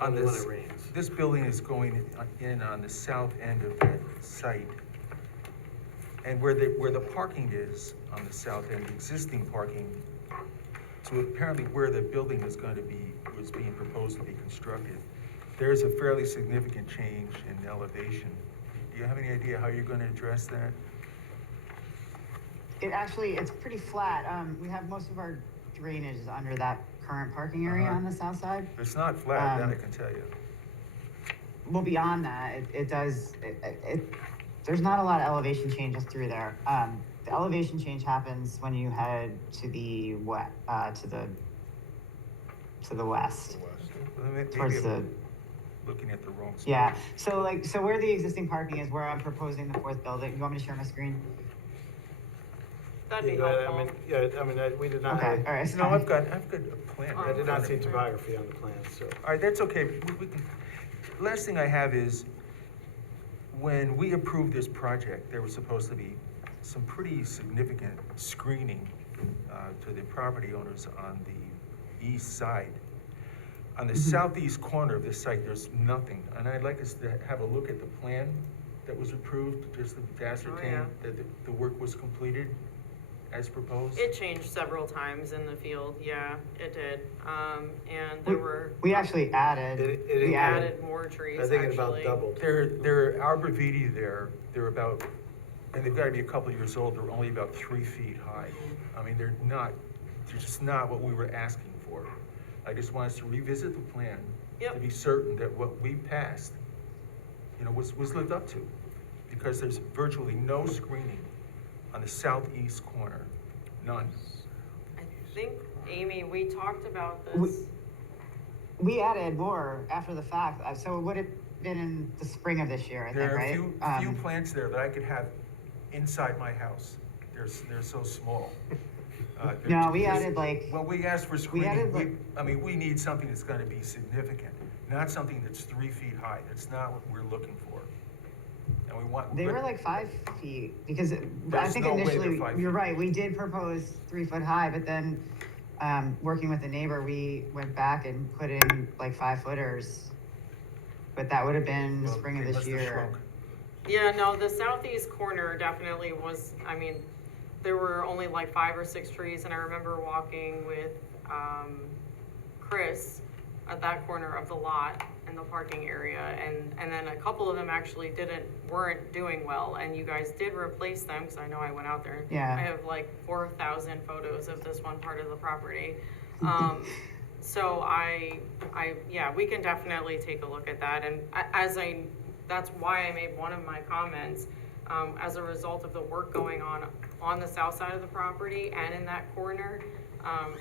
Only when this, it rains. this building is going in on the south end of that site. And where the parking is on the south end, existing parking, so apparently where the building is going to be, was being proposed to be constructed, there is a fairly significant change in elevation. Do you have any idea how you're going to address that? it's pretty flat. We have most of our drainage is under that current parking area on the south side. It's not flat, that I can tell you. Well, beyond that, there's not a lot of elevation changes through there. The elevation change happens when you head to the to the west, Well, maybe towards the, I'm looking at the wrong spot. yeah. So where the existing parking is, where I'm proposing the fourth building, you want me to share my screen? That'd be Yeah, helpful. we did not, Okay, all right. No, I've got a plan. I did not see topography on the plan, so. All right, that's okay. We can, last thing I have is, when we approved this project, there was supposed to be some pretty significant screening to the property owners on the east side. On the southeast corner of this site, there's nothing, and I'd like us to have a look at the plan that was approved, just to ascertain yeah. that the work was completed as proposed. It changed several times in the field, yeah, it did, and there were, We actually added, It we added, added more trees, I think it about actually. doubled. There are arborvitae there, they're about, and they've gotta be a couple of years old, they're only about 3 feet high. I mean, they're just not what we were asking for. I just want us to revisit the plan to Yep. be certain that what we passed, was lived up to. Because there's virtually no screening on the southeast corner, none. I think, Amy, we talked about We- this. we added more after the fact, so it would have been in the spring of this year, I think, There are right? a few plants there that I could have inside my house. They're so small. No, we added Well, we asked for screening. added, We need something that's gonna be significant, not something that's 3 feet high. That's not what we're looking for. And we want. they were 5 feet, because I There's think no way they're initially, 5 you're feet. right, we did propose 3 foot high, but then, working with the neighbor, we went back and put in 5 footers. But that would have been the Well, spring of they this must have year. shrunk. Yeah, no, the southeast corner definitely was, I mean, there were only 5 or 6 trees, and I remember walking with, Chris, at that corner of the lot in the parking area, and then a couple of them actually weren't doing well, and you guys did replace them, because I know I went out there. Yeah. I have like 4,000 photos of this one part of the property. So yeah, we can definitely take a look at that, and that's why I made one of my comments, as a result of the work going on the south side of the property and in that corner.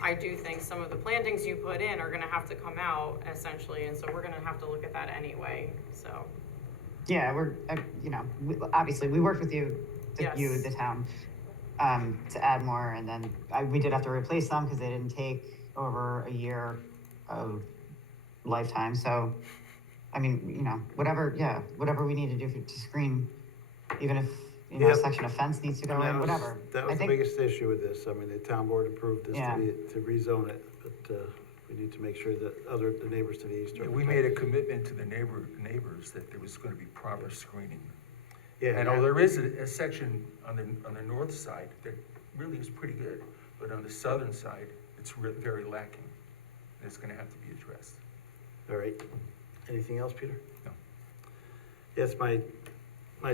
I do think some of the plantings you put in are gonna have to come out essentially, and so we're gonna have to look at that anyway, so. Yeah, obviously, we worked with you, Yes. the town, to add more, and then we did have to replace some because they didn't take over a year of lifetime, so, I mean, whatever we need to do to screen, even if, a Yep. section of fence needs to go And in, whatever. that I was the think- biggest issue with this. I mean, the town board approved this Yeah. to rezone it, but, we need to make sure that the neighbors to the east are. Yeah, we made a commitment to the neighbors that there was gonna be proper screening. Yeah, And there is a section on the north side that really is pretty good, but on the southern side, it's very lacking. And it's gonna have to be addressed. All right. Anything else, Peter? No. Yes, my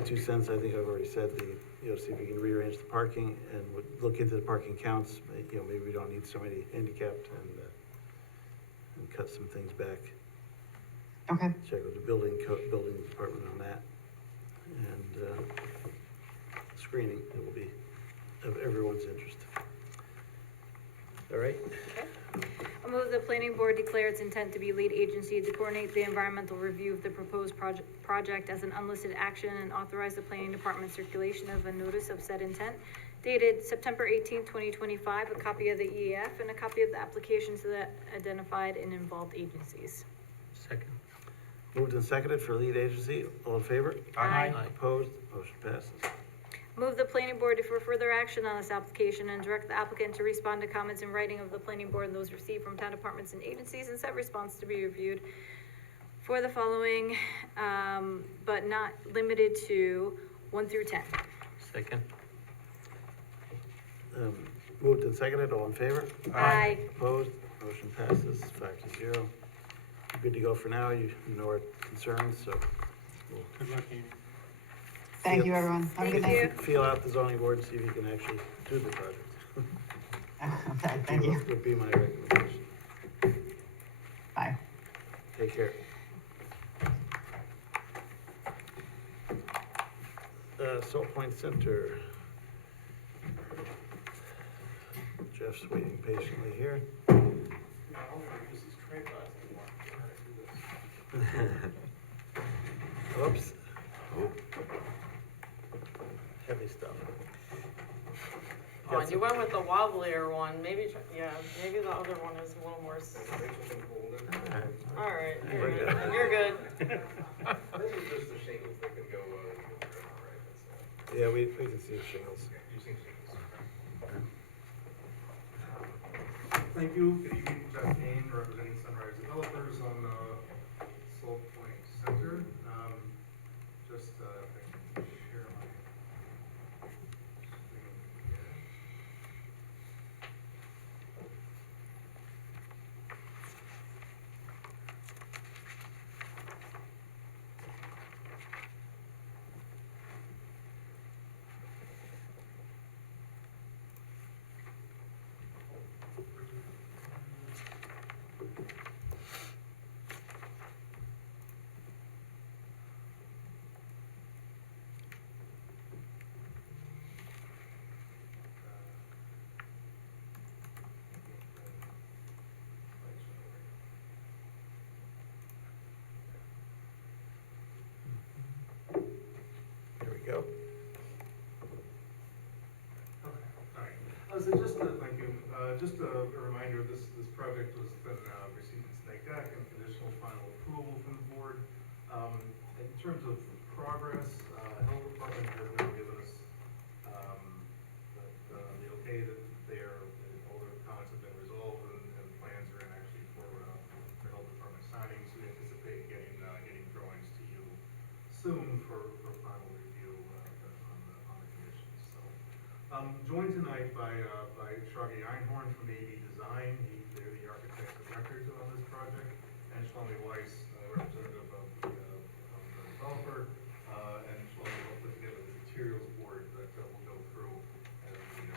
2 cents, I think I've already said, see if we can rearrange the parking and look into the parking counts. Maybe we don't need so many handicapped and cut some things back. Okay, Check with the building department on that. And, screening, it will be of everyone's interest. All right? I move the planning board declare its intent to be lead agency to coordinate the environmental review of the proposed project as an unlisted action and authorize the planning department circulation of a notice of said intent dated September 18th, 2025, a copy of the EAF and a copy of the application to the identified and involved agencies. Second. Moved and seconded for lead agency. All in favor? Aye. Opposed? Motion passes. Move the planning board defer further action on this application and direct the applicant to respond to comments in writing of the planning board and those received from town departments and agencies, and said response to be reviewed for the following, but not limited to 1 through 10. Second. Moved and seconded. All in favor? Aye. Opposed? Motion passes 5-0. Good to go for now. You know our concerns, so we'll Good luck, Amy. thank you, everyone. Have a good Thank night. you. feel out the zoning board and see if you can actually do the project. Okay, thank you. Would be my recommendation. Bye. Take care. Salt Point Center. Jeff's waiting patiently here. Oops. Heavy stuff. Oh, and you went with the wobblier one, maybe the other one is a little more. All right, We're good. you're good. Yeah, we can see the shingles. Thank you. Good evening, Jeff Kane, representing Sunrise Developers on Salt Point Center. Just, if I can share my screen here. There we go. So thank you. Just a reminder, this project has been received in SNAC and conditional final approval from the board. In terms of progress, Health Department has now given us the okay that all their comments have been resolved and plans are in actually for Health Department signing. So we anticipate getting drawings to you soon for final review on the conditions. So, joined tonight by Shaggy Einhorn from AD Design. They're the architects of record on this project. Tony Weiss, representative of the developer, and she'll put together the materials board that we'll go through as we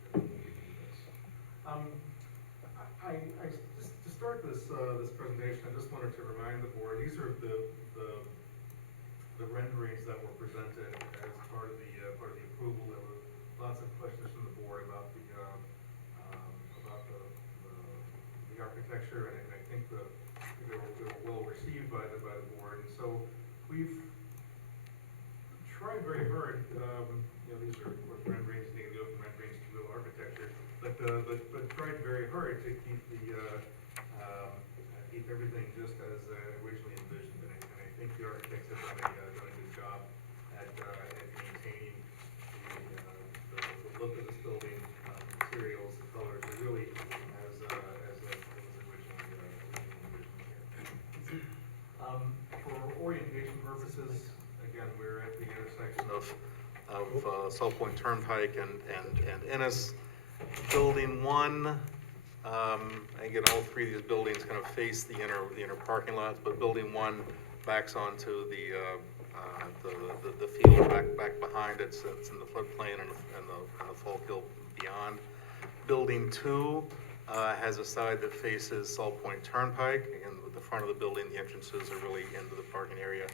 do this. Just to start this presentation, I just wanted to remind the board, these are the renderings that were presented as part of the approval. There were lots of questions from the board about the architecture, and I think they were well received by the board. And so we've tried very hard. These are of course renderings, they can go from renderings to real architecture, but tried very hard to keep keep everything just as originally envisioned. And I think the architects have done a good job at maintaining the look of this building, materials, the colors, are really as it was originally envisioned here. For orientation purposes, again, we're at the intersection of South Point Turnpike and Ennis. Building 1, again, all three of these buildings kind of face the inner parking lots, but Building 1 backs onto the field back behind. It's in the floodplain and the Falk Hill beyond. Building 2 has a side that faces Salt Point Turnpike. Again, with the front of the building, the entrances are really into the parking area.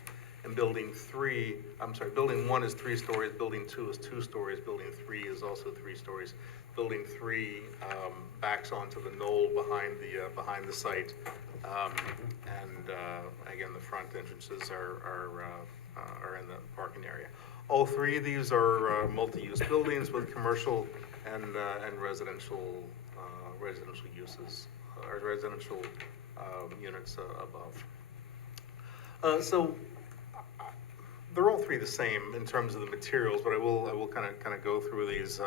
And Building 1 is 3 stories, Building 2 is 2 stories, Building 3 is also 3 stories. Building 3 backs onto the knoll behind the site, and again, the front entrances are in the parking area. All 3 of these are multi-use buildings with commercial and residential uses, or residential units above. So they're all 3 the same in terms of the materials, but I will kind of go through these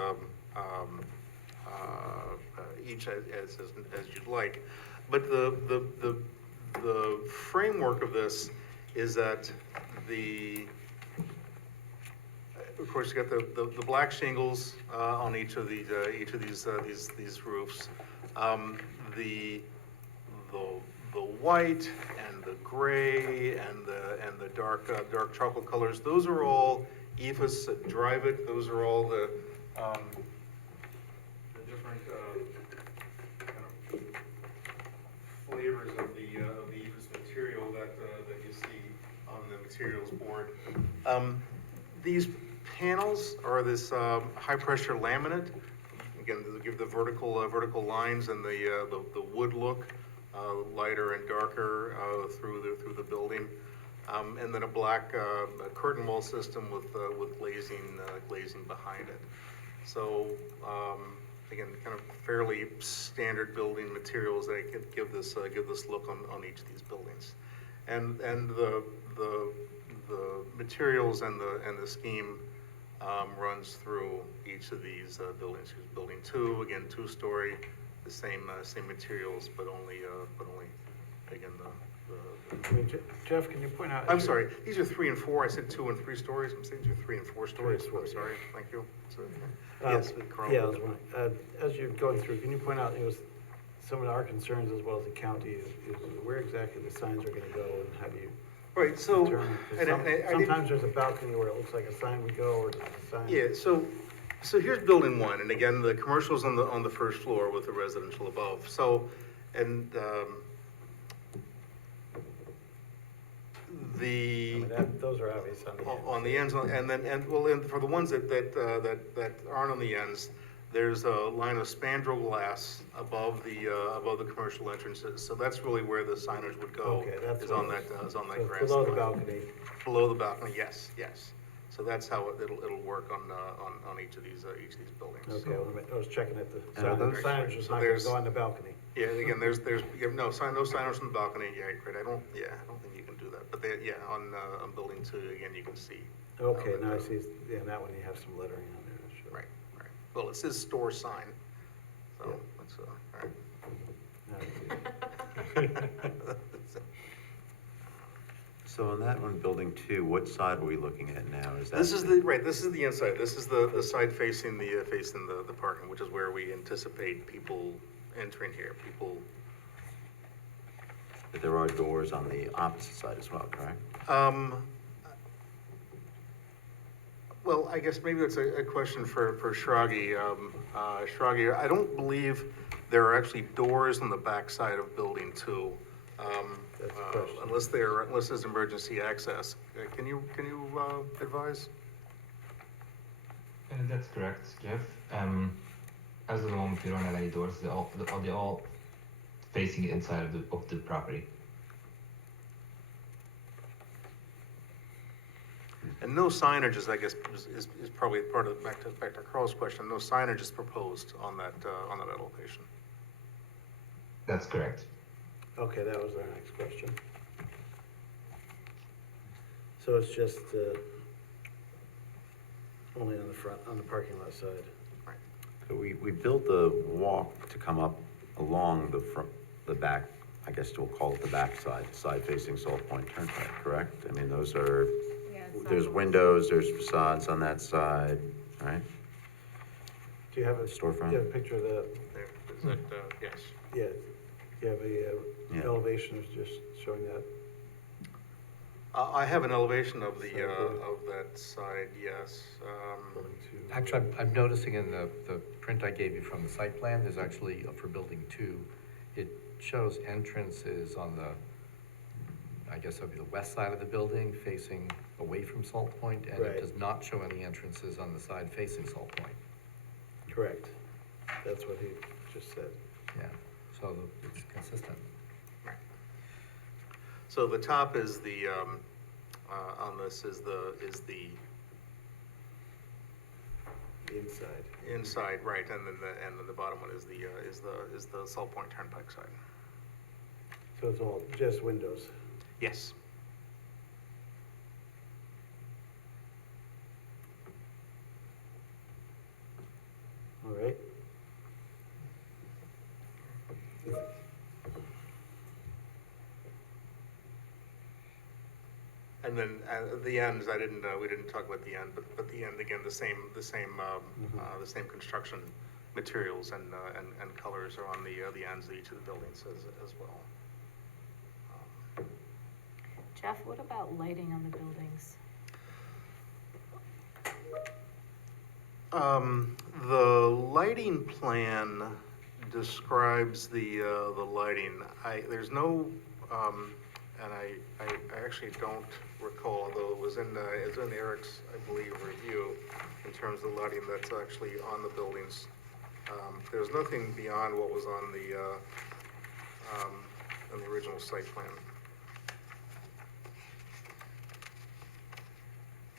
each as you'd like. But the framework of this is that of course, you got the black shingles on each of these roofs. The white and the gray and the dark chocolate colors, those are all EFS Drive It. Those are all the different kind of flavors of the EFS material that you see on the materials board. These panels are this high pressure laminate. Again, they'll give the vertical lines and the wood look, lighter and darker through the building, and then a black curtain wall system with glazing behind it. So again, kind of fairly standard building materials that can give this look on each of these buildings, and the materials and the scheme runs through each of these buildings. Here's Building 2, again 2-story, the same materials, but only again I mean, Jeff, can you point out? I'm sorry, these are 3 and 4. I said 2 and 3 stories. I'm saying these are 3 and 4 stories. I'm sorry. Thank you. So, yes, Carl. Yeah, I was wondering, as you're going through, can you point out, some of our concerns as well as the county is where exactly the signs are gonna go and how do you? Right, so, determine? 'Cause sometimes there's a balcony where it looks like a sign would go, or a sign. yeah, so here's Building 1, and again, the commercial's on the first floor with the residential above. So, and I mean, those are obvious on the ends, and for the ones that aren't on the ends, there's a line of spandrel glass above the commercial entrances. So that's really where the signage would go. Okay, that's is on that grass. below the line. balcony. Below the balcony, yes. So that's how it'll work on each of these buildings. Okay, I was checking at the And are sign. those- The signage is So not gonna there's- go on the balcony. Yeah, again, there's no signage on the balcony. Yeah, great. I don't think you can do that. But on Building 2, again, you can see. Okay, now I see, yeah, that one you have some lettering on there, that's sure. Right. Well, it says store sign. So Yeah. that's all right. Now I see. So on that one, Building 2, what side are we looking at now? Is that? This is the inside. This is the side facing the parking, which is where we anticipate people entering here. People But there are doors on the opposite side as well, correct? Well, I guess maybe that's a question for Shragi. Shragi, I don't believe there are actually doors on the backside of building two. That's the question. Unless there's emergency access. Can you advise? That's correct, Jeff. As of the moment, we don't have any doors. They're all facing inside of the property. And no signages, I guess, is probably part of, back to Carl's question, no signage is proposed on that location. That's correct. Okay, that was our next question. So it's just, only on the front, on the parking lot side. So we built the walk to come up along the front, the back, I guess we'll call it the back side facing Salt Point Turnpike, correct? I mean, those are, there's windows, there's facades on that side, right? Do you have a Storefront? Do you have a picture of that? There, is that, yes. Yeah, you have a Yeah. elevation of just showing that? I have an elevation of the, of that side, yes. Building two. Actually, I'm noticing in the print I gave you from the site plan, there's actually, for building two, it shows entrances on the, I guess that would be the west side of the building, facing away from Salt Point, and Right. it does not show any entrances on the side facing Salt Point. Correct. That's what he just said. Yeah, so it's consistent. So the top is the, on this is the Inside. inside, right, and then the bottom one is the Salt Point Turnpike side. So it's all just windows. Yes. All right. And then at the ends, we didn't talk about the end, but the end, again, the same construction materials and colors are on the ends of each of the buildings as well. Jeff, what about lighting on the buildings? The lighting plan describes the lighting. There's no, and I actually don't recall, although it was in Eric's, I believe, review in terms of the lighting that's actually on the buildings. There's nothing beyond what was on the original site plan.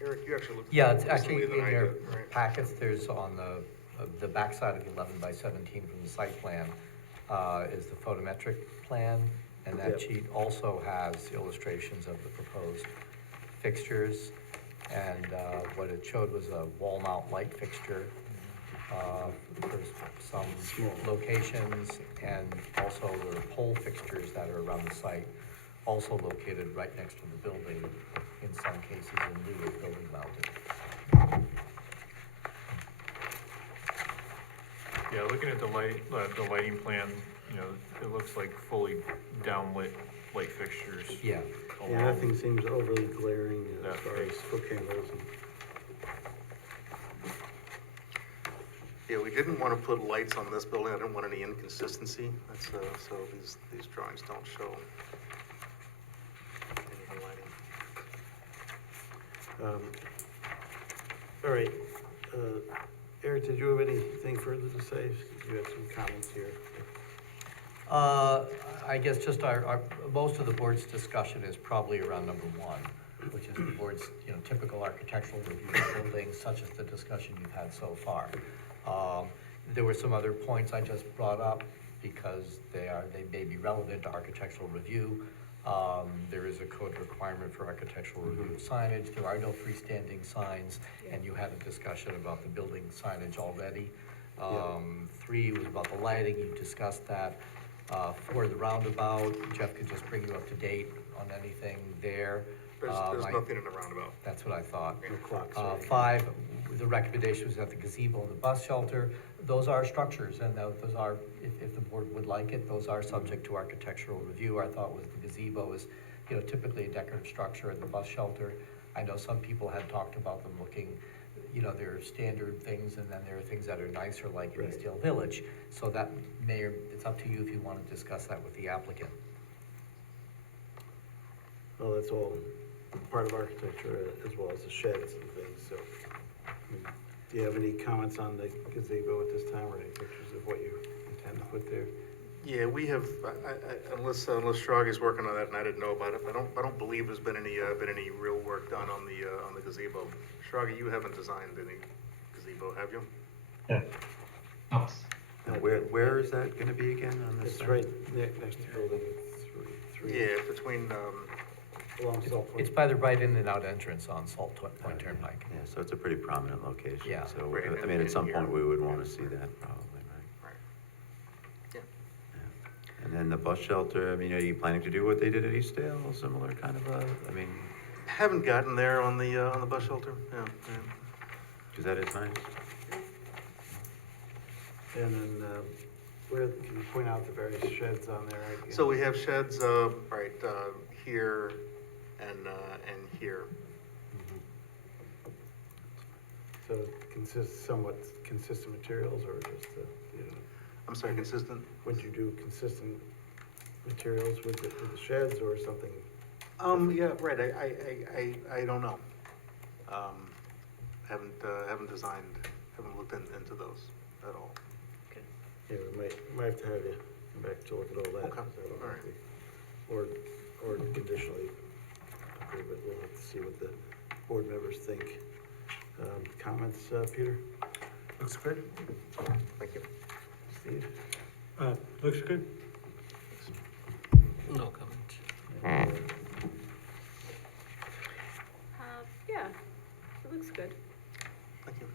Eric, you actually looked. Yeah, it's more actually recently in than I your did, right? packets, there's on the backside of the 11 by 17 from the site plan, is the photometric plan, and that Yep. sheet also has illustrations of the proposed fixtures, and what it showed was a wall mount light fixture for some Small. locations, and also there are pole fixtures that are around the site, also located right next to the building, in some cases in lieu of building mounted. Yeah, looking at the lighting plan, you know, it looks like fully downlit light fixtures. Yeah. Yeah, along- nothing seems overly glaring as That far as face. foot candles and. Yeah, we didn't want to put lights on this building. I didn't want any inconsistency. That's, so these drawings don't show any of the lighting. All right, Eric, did you have anything further to say? You had some comments here. I guess just most of the board's discussion is probably around number one, which is the board's, you know, typical architectural review of buildings, such as the discussion you've had so far. There were some other points I just brought up because they may be relevant to architectural review. There is a code requirement for architectural review of signage. There are no freestanding signs, and you had a discussion about the building signage already. 3 was about the lighting, you discussed that. 4, the roundabout, Jeff could just bring you up to date on anything there. There's Right. nothing in the roundabout. That's what I thought. No clocks, Uh, right? 5, the recommendation was that the gazebo and the bus shelter, those are structures, and those are, if the board would like it, those are subject to architectural review. Our thought was the gazebo is, typically a decorative structure, and the bus shelter, I know some people had talked about them looking, there are standard things, and then there are things that are nicer, like in Right. East Hill Village. So that it's up to you if you want to discuss that with the applicant. Well, that's all part of architecture as well as the sheds and things, so. I mean, do you have any comments on the gazebo at this time, or any pictures of what you intend to put there? Yeah, we have, unless Strog is working on that and I didn't know about it, I don't believe there's been any real work done on the gazebo. Strog, you haven't designed any gazebo, have you? Yeah. Oops. And where is that gonna be again on this? It's side? right next to building three. Yeah, between, Along Salt Point. It's by the right in and out entrance on Salt Point Turnpike. Yeah, so it's a pretty prominent location. Yeah. So, Right, I mean, and at some here. point, we would wanna see that probably, right? right. Yeah. Yeah. And then the bus shelter, I mean, are you planning to do what they did at Eastdale, similar kind of I mean, Haven't gotten there on the bus shelter, yeah. cause that is nice. And then, where, can you point out the various sheds on there? again? So we have sheds, right, here and here. So it consists somewhat consistent materials, or just, I'm sorry, consistent? would you do consistent materials with the sheds, or something? Yeah, right, I don't know. Haven't designed, haven't looked into those at all. Yeah, we might have to have you come back to look at all that. Okay, so, all right. Or conditionally approve it, we'll have to see what the board members think. Comments, Peter? Looks good. Thank you. Steve? Looks good. No comment. Yeah, it looks good. Thank you.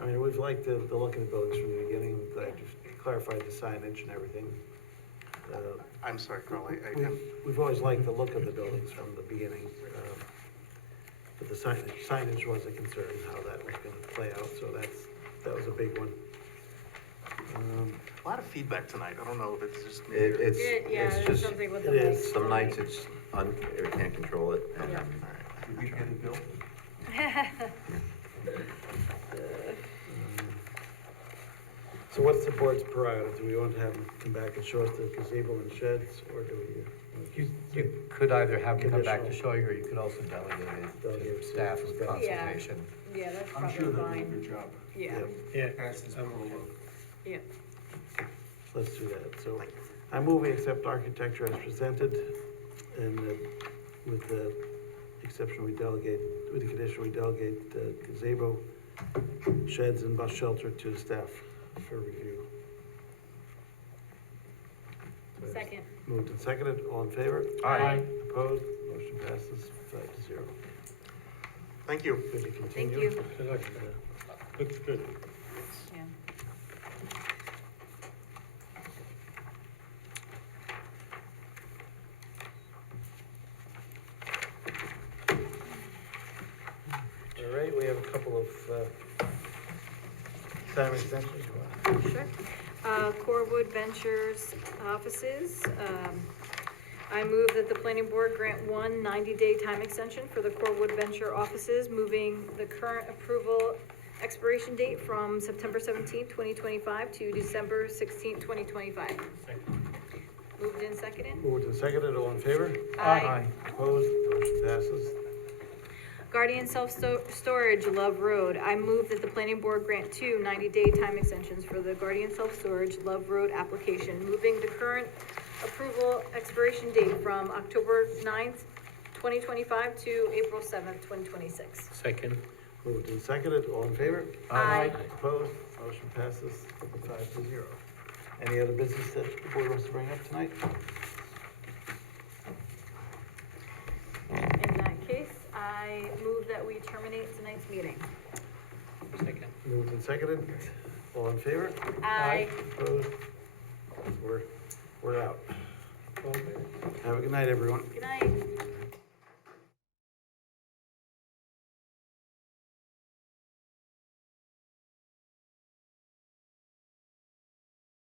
I mean, we've liked the look of the buildings from the beginning, glad you clarified the signage and everything. I'm sorry, Carl, We've always liked the look of the buildings from the beginning, but the signage was a concern, how that was gonna play out, so that was a big one. a lot of feedback tonight, I don't know if it's just me. It's, Yeah, it's there's just, something with it the is. mics. some nights it's, you can't control it, and, Yeah. Did we get a bill? So what's the board's prerogative? Do we want to have them come back and show us the gazebo and sheds, or do we? You could either have them come back to Conditional. show you, or you could also delegate it Delegate to to staff with staff. consultation. Yeah, that's I'm sure probably they'll do a fine. good job. Yeah, Yeah. Pass this prologue. yeah. Let's do that. So I move we accept architecture as presented, and with the exception we delegate, with the condition we delegate the gazebo, sheds and bus shelter to staff for review. Second. Moved and seconded, all in favor? Aye. Opposed? Motion passes 5-0. Thank you. Good to Thank continue. you. Good luck. Looks good. Yeah. All right, we have a couple of time extensions. Sure. Corwood Ventures offices. I move that the planning board grant one 90-day time extension for the Corwood Venture offices, moving the current approval expiration date from September 17th, 2025 to December 16th, 2025. Moved and seconded? Moved and seconded, all in favor? Aye. Opposed? Motion passes. Guardian Self-Storage, Love Road. I move that the planning board grant two 90-day time extensions for the Guardian Self-Storage, Love Road application, moving the current approval expiration date from October 9th, 2025 to April 7th, 2026. Second. Moved and seconded, all in favor? Aye. Opposed? Motion passes 5-0. Any other business that the board wants to bring up tonight? In that case, I move that we terminate tonight's meeting. Second. Moved and seconded, all in favor? Aye. Opposed? We're out. Have a good night, everyone. Good night.